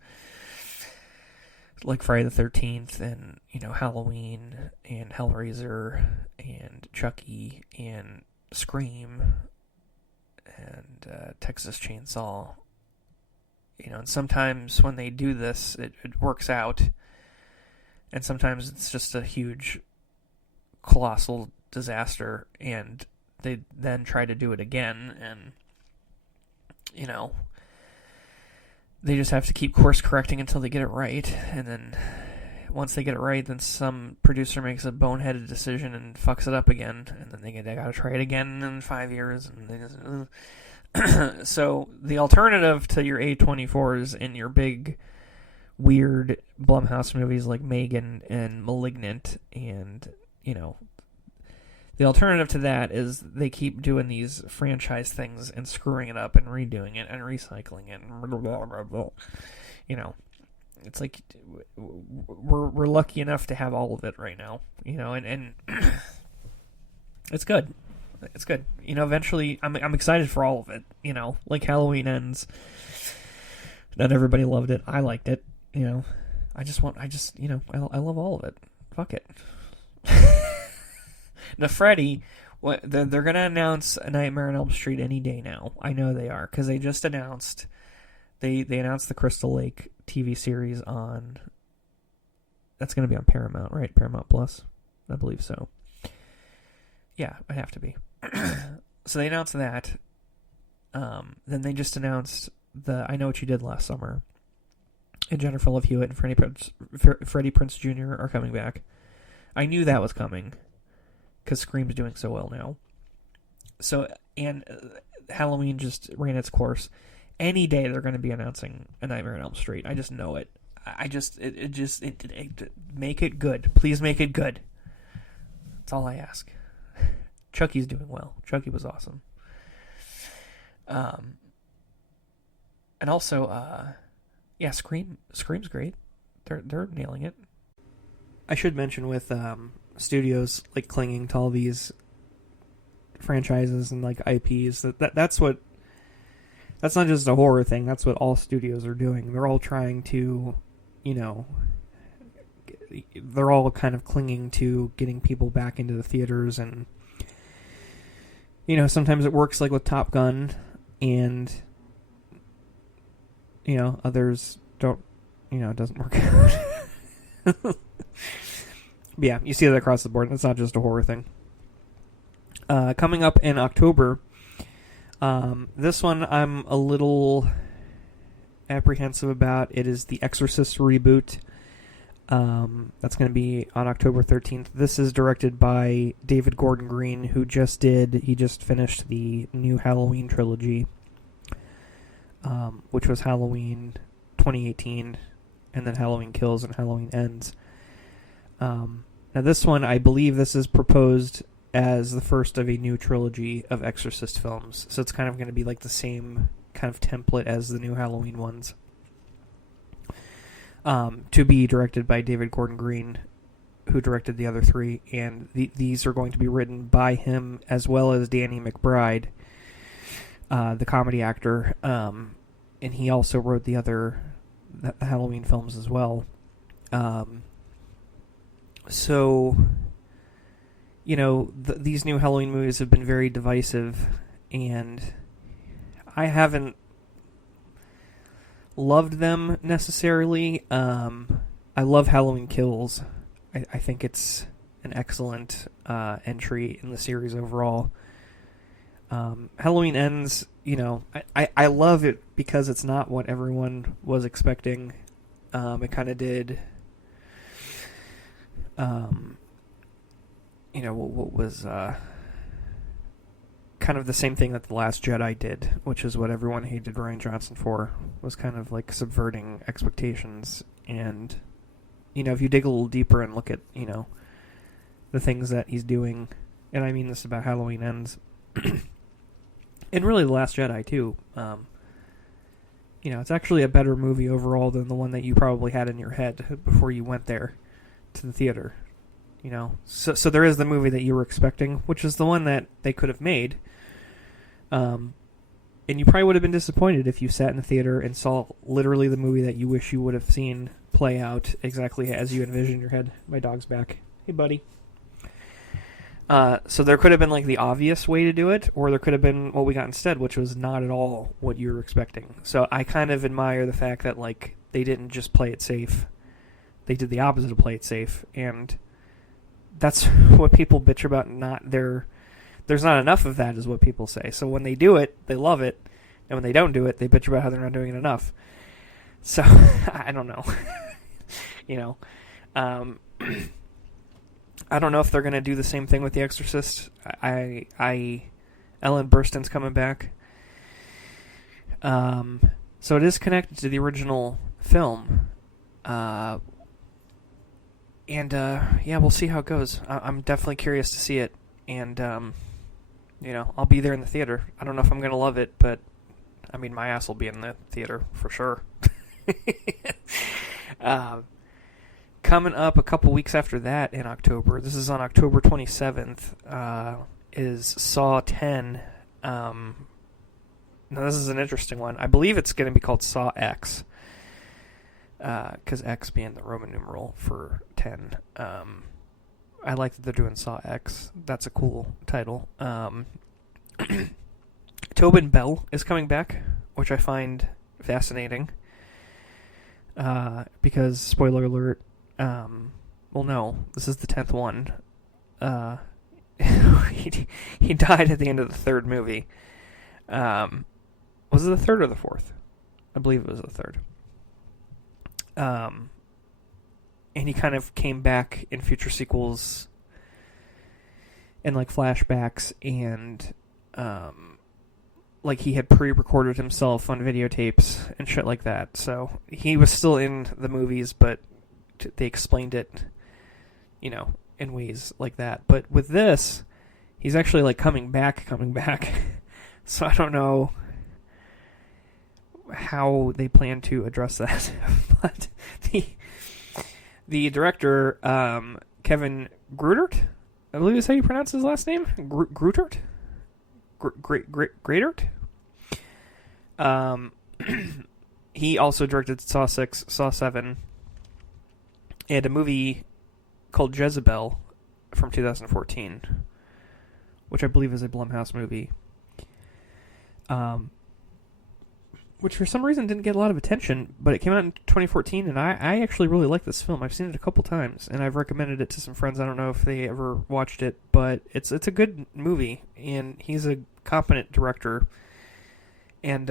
like Friday the 13th and, you know, Halloween and Hellraiser and Chucky and Scream and Texas Chainsaw. You know, and sometimes when they do this, it works out, and sometimes it's just a huge, colossal disaster, and they then try to do it again, and, you know, they just have to keep course correcting until they get it right, and then once they get it right, then some producer makes a boneheaded decision and fucks it up again, and then they gotta try it again in 5 years, and they just, so the alternative to your A24s and your big, weird Blumhouse movies like Megan and Malignant, and, you know, the alternative to that is they keep doing these franchise things and screwing it up and redoing it and recycling it and blah, blah, blah, blah. You know, it's like we're lucky enough to have all of it right now, you know, and it's good. It's good. Eventually, I'm excited for all of it. Like Halloween Ends. Not everybody loved it. I liked it. I love all of it. Fuck it. Now, Freddy, they're going to announce A Nightmare on Elm Street any day now. I know they are, because they just announced, they announced the Crystal Lake TV series on, that's going to be on Paramount, right? Paramount Plus? I believe so. Yeah, I have to be. So they announced that. Then they just announced the I Know What You Did Last Summer. And Jennifer Love Hewitt and Freddie Prinze Jr. are coming back. I knew that was coming, because Scream's doing so well now. So, and Halloween just ran its course. Any day they're going to be announcing A Nightmare on Elm Street. I just know it. Make it good. Please make it good. That's all I ask. Chucky's doing well. Chucky was awesome. And also, Scream's great. They're nailing it. I should mention with studios like clinging to all these franchises and like IPs that's not just a horror thing. That's what all studios are doing. They're all trying to, they're all kind of clinging to getting people back into the theaters, and sometimes it works, like with Top Gun, and others don't. It doesn't work out. But yeah, you see that across the board. It's not just a horror thing. Coming up in October, this one I'm a little apprehensive about. It is the Exorcist reboot. That's going to be on October 13th. This is directed by David Gordon Green, who just finished the new Halloween trilogy, which was Halloween 2018, and then Halloween Kills and Halloween Ends. Now this one, I believe this is proposed as the first of a new trilogy of Exorcist films. So it's kind of going to be like the same kind of template as the new Halloween ones. To be directed by David Gordon Green, who directed the other three. And these are going to be written by him as well as Danny McBride, the comedy actor. And he also wrote the Halloween films as well. So, these new Halloween movies have been very divisive, and I haven't loved them necessarily. I love Halloween Kills. I think it's an excellent entry in the series overall. Halloween Ends, I love it because it's not what everyone was expecting. It kind of did... what was kind of the same thing that The Last Jedi did, which is what everyone hated Rian Johnson for, was kind of like subverting expectations. And, if you dig a little deeper and look at, the things that he's doing, and I mean this about Halloween Ends, and really The Last Jedi too, it's actually a better movie overall than the one that you probably had in your head before you went there to the theater. So there is the movie that you were expecting, which is the one that they could have made. And you probably would have been disappointed if you sat in the theater and saw literally the movie that you wish you would have seen play out exactly as you envisioned in your head. My dog's back. Hey, buddy. So there could have been like the obvious way to do it, or there could have been what we got instead, which was not at all what you were expecting. So I kind of admire the fact that like they didn't just play it safe. They did the opposite of play it safe, and that's what people bitch about. There's not enough of that, is what people say. So when they do it, they love it, and when they don't do it, they bitch about how they're not doing it enough. So I don't know. I don't know if they're gonna do the same thing with The Exorcist. Ellen Burstyn's coming back. So it is connected to the original film. We'll see how it goes. I'm definitely curious to see it, and I'll be there in the theater. I don't know if I'm gonna love it, but I mean, my ass will be in the theater for sure. Coming up a couple weeks after that in October, this is on October 27th, is Saw 10. Now, this is an interesting one. I believe it's going to be called Saw X, because X being the Roman numeral for 10. I like that they're doing Saw X. That's a cool title. Tobin Bell is coming back, which I find fascinating. Because, spoiler alert, well, no, this is the 10th one. He died at the end of the third movie. Was it the third or the fourth? I believe it was the third. And he kind of came back in future sequels and like flashbacks, and like he had pre-recorded himself on videotapes and shit like that. So he was still in the movies, but they explained it, you know, in ways like that. But with this, he's actually like coming back. So I don't know how they plan to address that. But the director, Kevin Grutert, I believe is how you pronounce his last name, Grutert, Greatert. He also directed Saw 6, Saw 7, and a movie called Jezebel from 2014, which I believe is a Blumhouse movie. Which for some reason didn't get a lot of attention, but it came out in 2014, and I actually really like this film. I've seen it a couple times, and I've recommended it to some friends. I don't know if they ever watched it, but it's a good movie, and he's a competent director. And,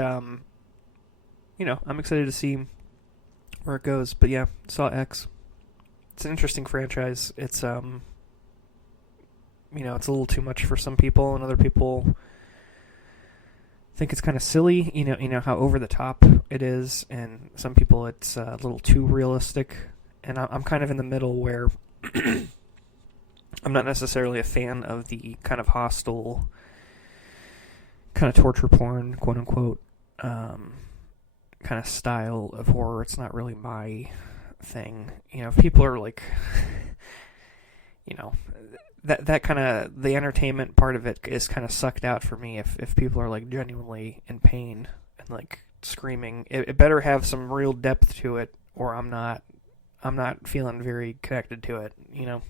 you know, I'm excited to see where it goes. But yeah, Saw X. It's an interesting franchise. It's, you know, it's a little too much for some people, and other people think it's kind of silly, you know how over the top it is, and some people it's a little too realistic, and I'm kind of in the middle where I'm not necessarily a fan of the kind of hostile, kind of torture porn, quote unquote, kind of style of horror. It's not really my thing. You know, if people are like, you know, that kind of, the entertainment part of it is kind of sucked out for me if people are like genuinely in pain and like screaming. It better have some real depth to it, or I'm not feeling very connected to it, you know.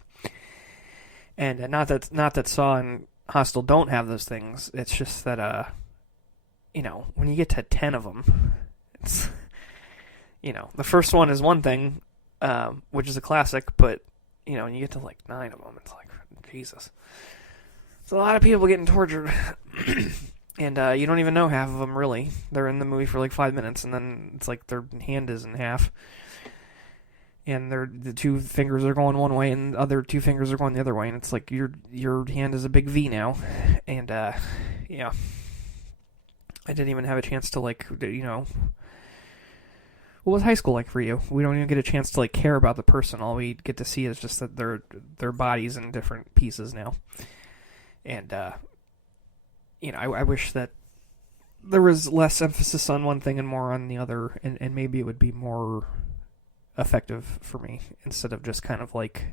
And not that Saw and Hostel don't have those things. It's just that you know, when you get to 10 of them, it's, you know, the first one is one thing, which is a classic, but you know, when you get to like 9 of them, it's like, Jesus. It's a lot of people getting tortured. And you don't even know half of them, really. They're in the movie for like 5 minutes, and then it's like their hand is in half. And the 2 fingers are going one way, and the other 2 fingers are going the other way, and it's like your hand is a big V now. And, yeah. I didn't even have a chance to, like, you know... What was high school like for you? We don't even get a chance to like care about the person. All we get to see is just that their bodies in different pieces now. And you know, I wish that there was less emphasis on one thing and more on the other, and maybe it would be more effective for me instead of just kind of like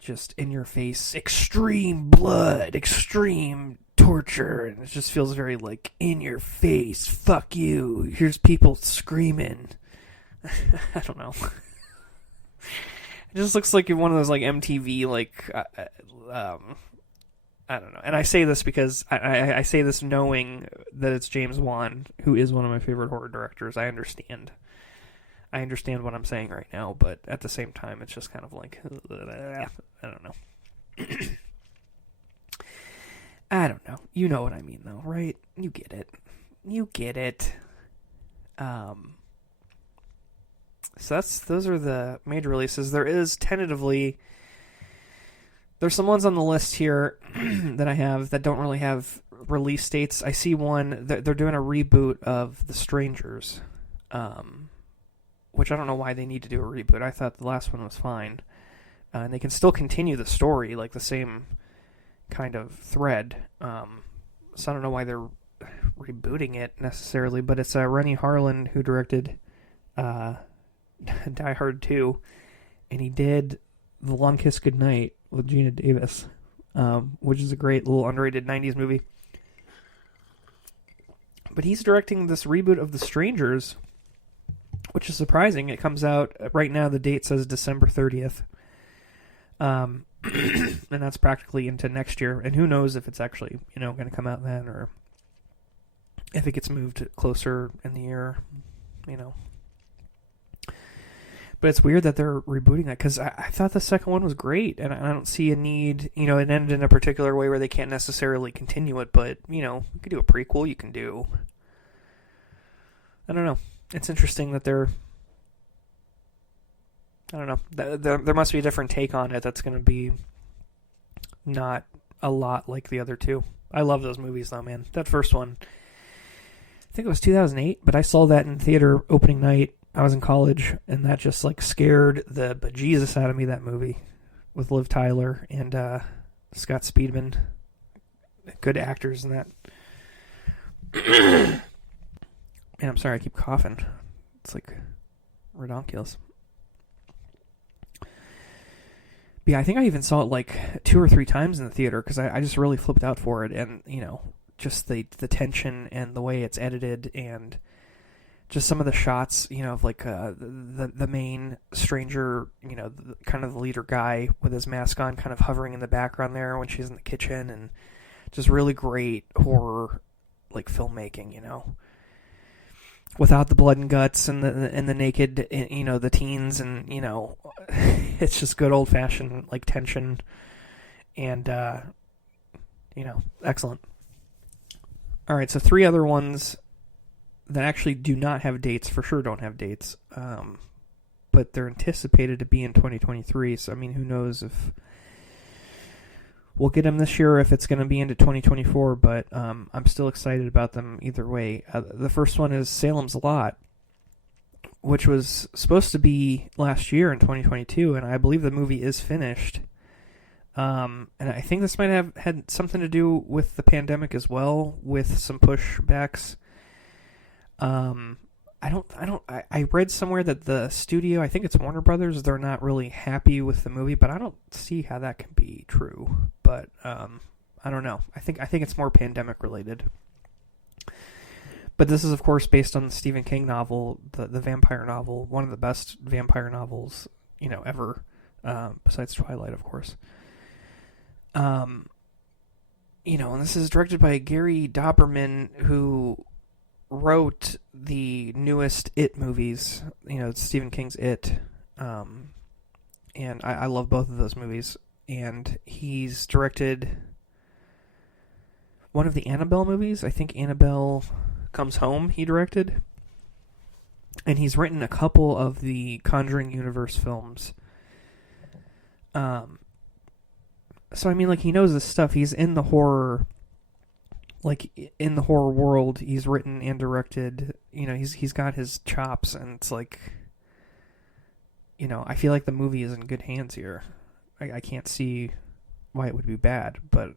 just in your face, extreme blood, extreme torture, and it just feels very like in your face, fuck you, here's people screaming. I don't know. It just looks like one of those like MTV like I don't know. And I say this because I say this knowing that it's James Wan, who is one of my favorite horror directors. I understand what I'm saying right now, but at the same time it's just kind of like I don't know. I don't know. You know what I mean, though, right? You get it. So those are the major releases. There is tentatively... There's some ones on the list here that I have that don't really have release dates. I see one. They're doing a reboot of The Strangers, which I don't know why they need to do a reboot. I thought the last one was fine. And they can still continue the story, like the same kind of thread. So I don't know why they're rebooting it necessarily, but it's Rennie Harlan who directed Die Hard 2, and he did The Long Kiss Goodnight with Gina Davis. which is a great little underrated 90s movie. But he's directing this reboot of The Strangers, which is surprising. It comes out right now. The date says December 30th. And that's practically into next year. And who knows if it's actually, going to come out then, or if it gets moved closer in the year, But it's weird that they're rebooting that, because I thought the second one was great, and I don't see a need, it ended in a particular way where they can't necessarily continue it, but, you could do a prequel, you can do... I don't know. It's interesting that they're... I don't know. There must be a different take on it that's going to be not a lot like the other two. I love those movies, though, man. That first one, I think it was 2008, but I saw that in theater opening night. I was in college, and that just, scared the bejesus out of me, that movie, with Liv Tyler and Scott Speedman. Good actors in that. And I'm sorry, I keep coughing. It's redonkulous. But yeah, I think I even saw it 2 or 3 times in the theater, because I just really flipped out for it, and, just the tension and the way it's edited, and just some of the shots, of the main stranger, kind of the leader guy with his mask on, kind of hovering in the background there when she's in the kitchen, and just really great horror, filmmaking, without the blood and guts and the naked, the teens, and it's just good old fashioned tension, and excellent. All right, so 3 other ones that actually do not have dates, for sure don't have dates, but they're anticipated to be in 2023, so, who knows if we'll get them this year, or if it's going to be into 2024, but I'm still excited about them either way. The first one is Salem's Lot, which was supposed to be last year in 2022, and I believe the movie is finished. And I think this might have had something to do with the pandemic as well, with some pushbacks. I read somewhere that the studio, I think it's Warner Brothers, they're not really happy with the movie, but I don't see how that can be true. But I don't know. I think it's more pandemic related. But this is, of course, based on the Stephen King novel, the vampire novel, one of the best vampire novels, ever, besides Twilight, of course. And this is directed by Gary Dauberman, who wrote the newest It movies, Stephen King's It, and I love both of those movies, and he's directed one of the Annabelle movies. I think Annabelle Comes Home he directed, and he's written a couple of the Conjuring universe films. So he knows this stuff. He's in the horror, in the horror world. He's written and directed. He's got his chops, and it's I feel like the movie is in good hands here. I can't see why it would be bad, but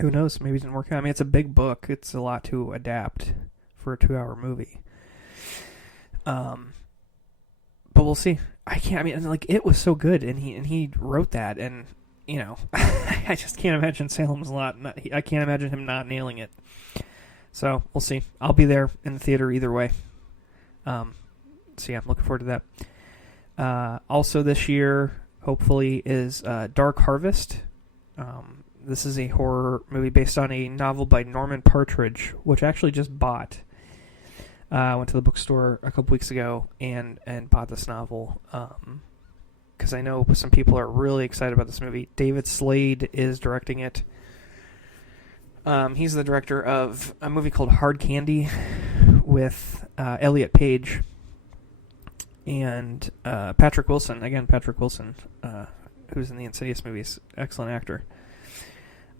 who knows? Maybe it didn't work out. It's a big book. It's a lot to adapt for a 2-hour movie. But we'll see. It was so good, and he wrote that, and I just can't imagine Salem's Lot. I can't imagine him not nailing it. So we'll see. I'll be there in the theater either way. So yeah, I'm looking forward to that. Also this year, hopefully, is Dark Harvest. This is a horror movie based on a novel by Norman Partridge, which I actually just bought. I went to the bookstore a couple weeks ago and bought this novel because I know some people are really excited about this movie. David Slade is directing it. He's the director of a movie called Hard Candy with Elliot Page and Patrick Wilson. Again, Patrick Wilson, who's in the Insidious movies. Excellent actor.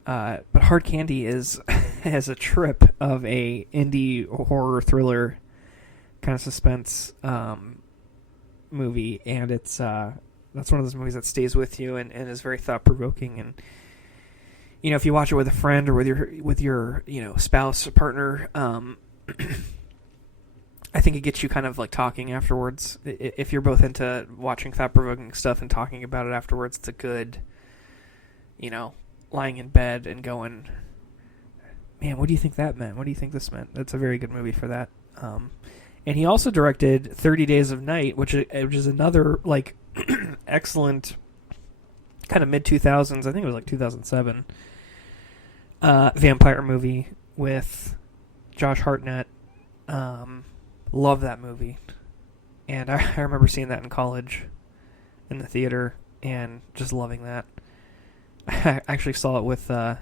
But Hard Candy has a trip of a indie horror thriller kind of suspense movie, and it's that's one of those movies that stays with you and is very thought provoking. And if you watch it with a friend or with your spouse or partner, I think it gets you kind of talking afterwards. If you're both into watching thought provoking stuff and talking about it afterwards, it's a good lying in bed and going, man, what do you think that meant? What do you think this meant? That's a very good movie for that. And he also directed 30 Days of Night, which is another, like, excellent kind of mid-2000s, I think it was like 2007, vampire movie with Josh Hartnett. Love that movie. And I remember seeing that in college in the theater and just loving that. I actually saw it with the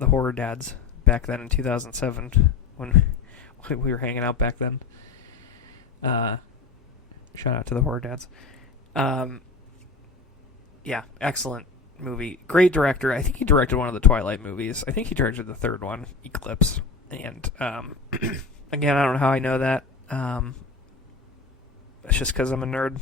Horror Dads back then in 2007 when we were hanging out back then. Shout out to the Horror Dads. Yeah, excellent movie. Great director. I think he directed one of the Twilight movies. I think he directed the third one, Eclipse. And again, I don't know how I know that. It's just because I'm a nerd.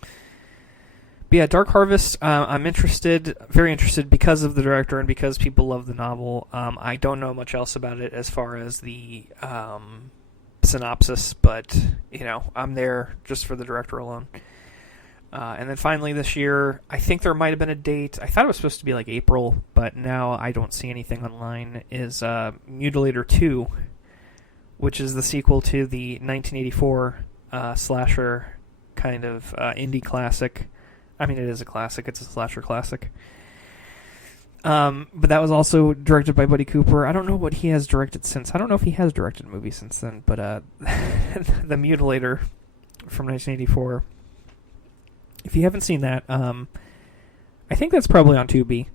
But yeah, Dark Harvest, I'm very interested because of the director and because people love the novel. I don't know much else about it as far as the synopsis, but, I'm there just for the director alone. And then finally this year, I think there might have been a date. I thought it was supposed to be like April, but now I don't see anything online, is Mutilator 2, which is the sequel to the 1984 slasher kind of indie classic. I mean, it is a classic. It's a slasher classic. But that was also directed by Buddy Cooper. I don't know what he has directed since. I don't know if he has directed a movie since then, but The Mutilator from 1984. If you haven't seen that, I think that's probably on Tubi.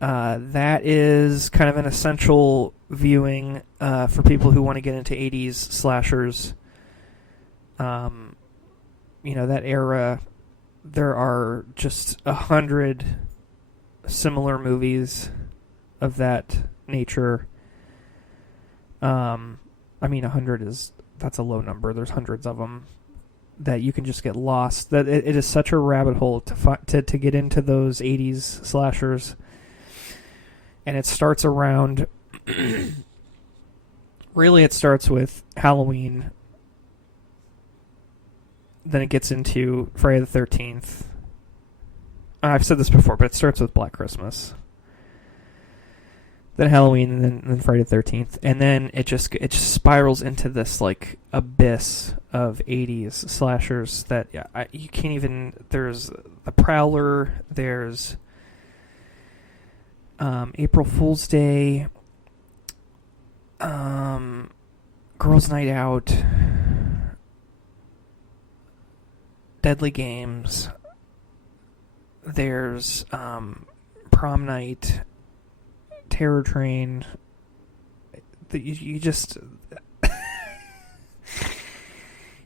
That is kind of an essential viewing for people who want to get into 80s slashers. That era, there are just 100 similar movies of that nature. 100 that's a low number. There's hundreds of them that you can just get lost. That it is such a rabbit hole to get into those 80s slashers. And it starts around... really, it starts with Halloween. Then it gets into Friday the 13th. I've said this before, but it starts with Black Christmas. Then Halloween, and then Friday the 13th. And then it just spirals into this, like, abyss of 80s slashers that you can't even... There's The Prowler, there's April Fool's Day, Girls' Night Out, Deadly Games, there's Prom Night, Terror Train. You just...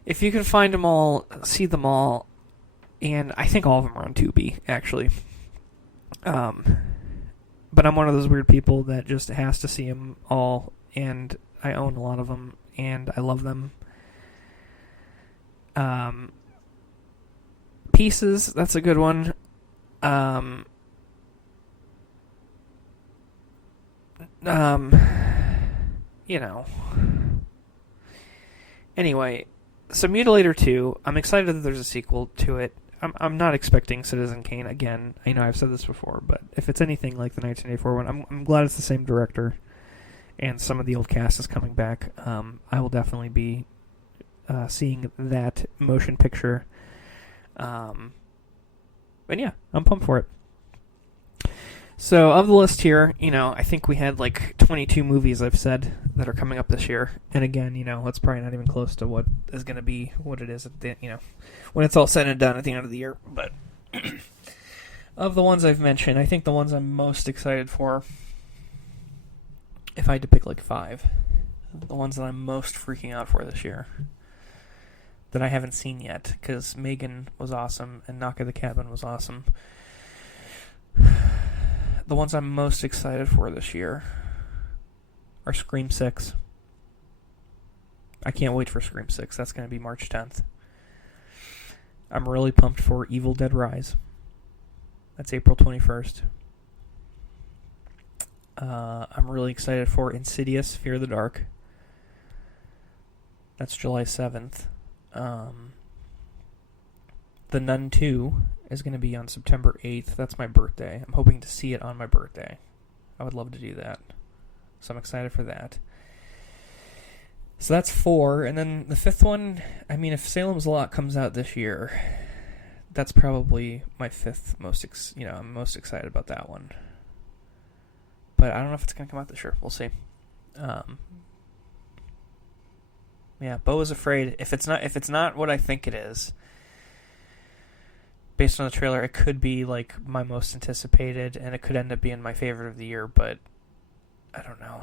if you can find them all, see them all, and I think all of them are on Tubi, actually. But I'm one of those weird people that just has to see them all, and I own a lot of them, and I love them. Pieces, that's a good one. Anyway, so Mutilator 2, I'm excited that there's a sequel to it. I'm not expecting Citizen Kane again. I know I've said this before, but if it's anything like the 1984 one, I'm glad it's the same director and some of the old cast is coming back. I will definitely be seeing that motion picture. And yeah, I'm pumped for it. So, of the list here, I think we had like 22 movies I've said that are coming up this year. And again, it's probably not even close to what is going to be what it is at the, when it's all said and done at the end of the year. But of the ones I've mentioned, I think the ones I'm most excited for, if I had to pick like 5, the ones that I'm most freaking out for this year, that I haven't seen yet, because Megan was awesome and Knock at the Cabin was awesome. The ones I'm most excited for this year are Scream 6. I can't wait for Scream 6. That's going to be March 10th. I'm really pumped for Evil Dead Rise. That's April 21st. I'm really excited for Insidious, Fear the Dark. That's July 7th. The Nun 2 is going to be on September 8th. That's my birthday. I'm hoping to see it on my birthday. I would love to do that. So I'm excited for that. So that's 4. And then the 5th one, I mean, if Salem's Lot comes out this year, that's probably my 5th most, I'm most excited about that one. But I don't know if it's going to come out this year. We'll see. Yeah, Beau is afraid. If it's not what I think it is, based on the trailer, it could be like my most anticipated, and it could end up being my favorite of the year, but I don't know.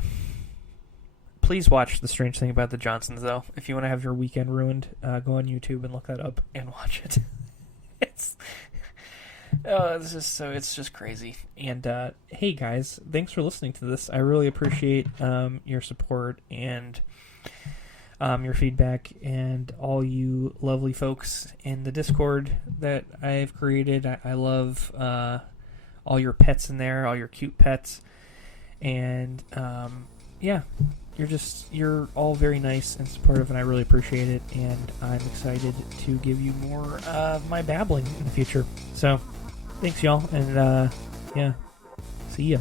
Please watch The Strange Thing About the Johnsons, though. If you want to have your weekend ruined, go on YouTube and look that up and watch it. It's just crazy. And hey guys, thanks for listening to this. I really appreciate your support and your feedback, and all you lovely folks in the Discord that I've created. I love all your pets in there, all your cute pets, and yeah, you're all very nice and supportive, and I really appreciate it, and I'm excited to give you more of my babbling in the future. So thanks, y'all, and yeah, see ya.